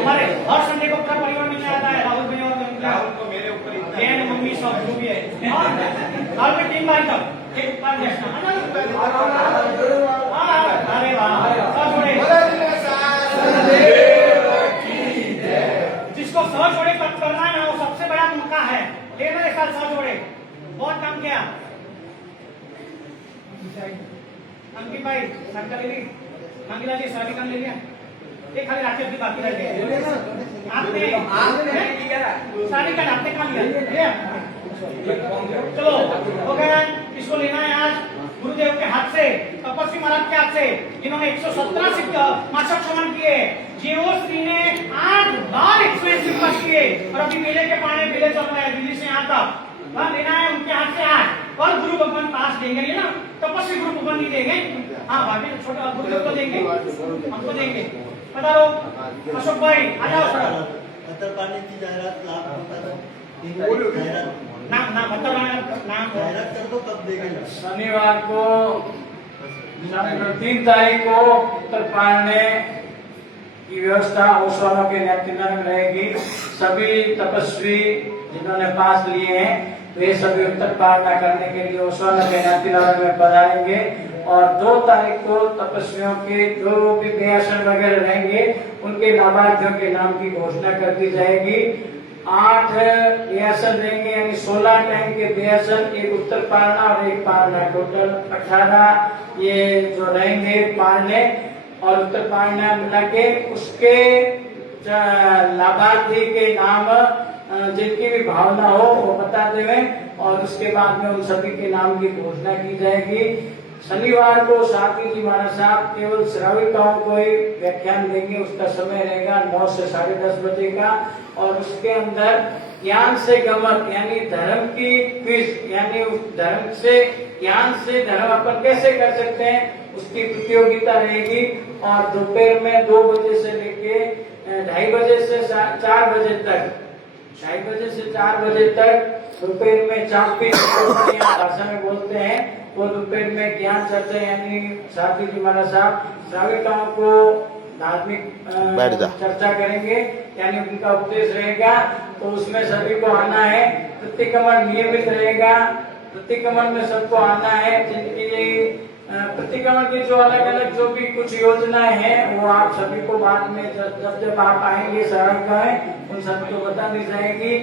हमारे हर संडे को पूरा परिवार मिल जाता है राहुल भैया और मेरे ऊपर मम्मी सब जो भी है जैसा अरे वाह सब जोड़े जिसको सौ जोड़े तक करना है ना वो सबसे बड़ा मौका है। लेना एक साथ 100 जोड़े बहुत काम किया। अंकित भाई सबका ले ली, मंगिला जी शादी कर ले लिया, एक खाली राकेश भी बाकी रह गए। आपने शादी का आपने खा लिया। चलो हो गया, इसको लेना है आज गुरुदेव के हाथ से, तपस्वी महाराज के हाथ से, जिन्होंने 117 मासिक श्रवण किए। जीवो श्री ने 8 बार 180 वर्ष किए और अभी मेले के पाने मेले चल रहे हैं दिल्ली से यहाँ तक। वहाँ लेना है उनके हाथ से आज और गुरु भगवान पास देंगे ना, तपस्वी गुरु भगवान नहीं देंगे। हाँ बाकी छोटा गुरुदेव को देंगे, हमको देंगे। बता लो अशोक भाई आ जाओ सर। पानी की जाहिरात नाम नाम नाम जाहिरात कर दो तब देखेंगे। शनिवार को 3 तारीख को उत्तर पाड़ने की व्यवस्था ओसवालों के नेतृत्व में रहेगी। सभी तपस्वी जिन्होंने पास लिए हैं वे सभी उत्तर पाड़ना करने के लिए ओसवालों के नेतृत्व में पधारेंगे। और 2 तारीख को तपस्वियों के जो भी बेआसन वगैरह रहेंगे उनके लाभार्थियों के नाम की घोषणा कर दी जाएगी। 8 बेआसन रहेंगे यानी 16 टाइम के बेआसन, एक उत्तर पाड़ना और एक पाड़ना, टोटल 18 ये जो रहेंगे पाड़ने और उत्तर पाड़ना मिला के उसके लाभार्थी के नाम जिनकी भी भावना हो वो बता देवे और उसके बाद में उन सभी के नाम की घोषणा की जाएगी। शनिवार को साथी जी महाराज साहब केवल श्राविकाओं को ही व्याख्यान देंगे। उसका समय रहेगा 9 से 10:30 बजे का और उसके अंदर ज्ञान से गमक यानी धर्म की क्विज यानी उस धर्म से ज्ञान से धर्म अपन कैसे कर सकते हैं उसकी प्रतियोगिता रहेगी। और दोपहर में 2 बजे से लेके 2:30 बजे से 4 बजे तक 2:30 बजे से 4 बजे तक दोपहर में चापी भाषा में बोलते हैं वो दोपहर में ज्ञान चर्चा यानी साथी जी महाराज साहब श्राविकाओं को धार्मिक चर्चा करेंगे यानी उनका उपदेश रहेगा। तो उसमें सभी को आना है। प्रतिक्रमण नियमित रहेगा, प्रतिक्रमण में सबको आना है। जिनकी प्रतिक्रमण की जो अलग अलग जो भी कुछ योजनाएं हैं वो आप सभी को बाद में जब आप आएंगे श्राविकाएं उन सभी को बता दी जाएगी।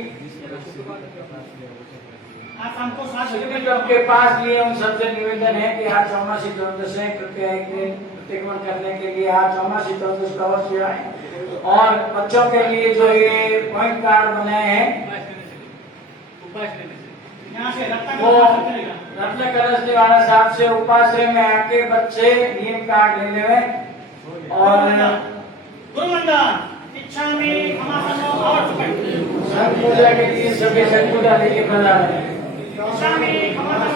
हमको 7 बजे जो आपके पास लिए उन सबसे निवेदन है कि आज 14 से कृपया एक दिन प्रतिक्रमण करने के लिए आज 14 का अवश्य आए। और बच्चों के लिए जो ये पॉइंट कार्ड बनाए हैं वो रत्न कलश निवारण साहब से उपाश्रय में आके बच्चे नियम कार्ड ले लेवे और गुरु मंडल इच्छा में हमारा और छठ पूजा के लिए सभी छठ पूजा लेके बना रहे हैं। इच्छा में हमारा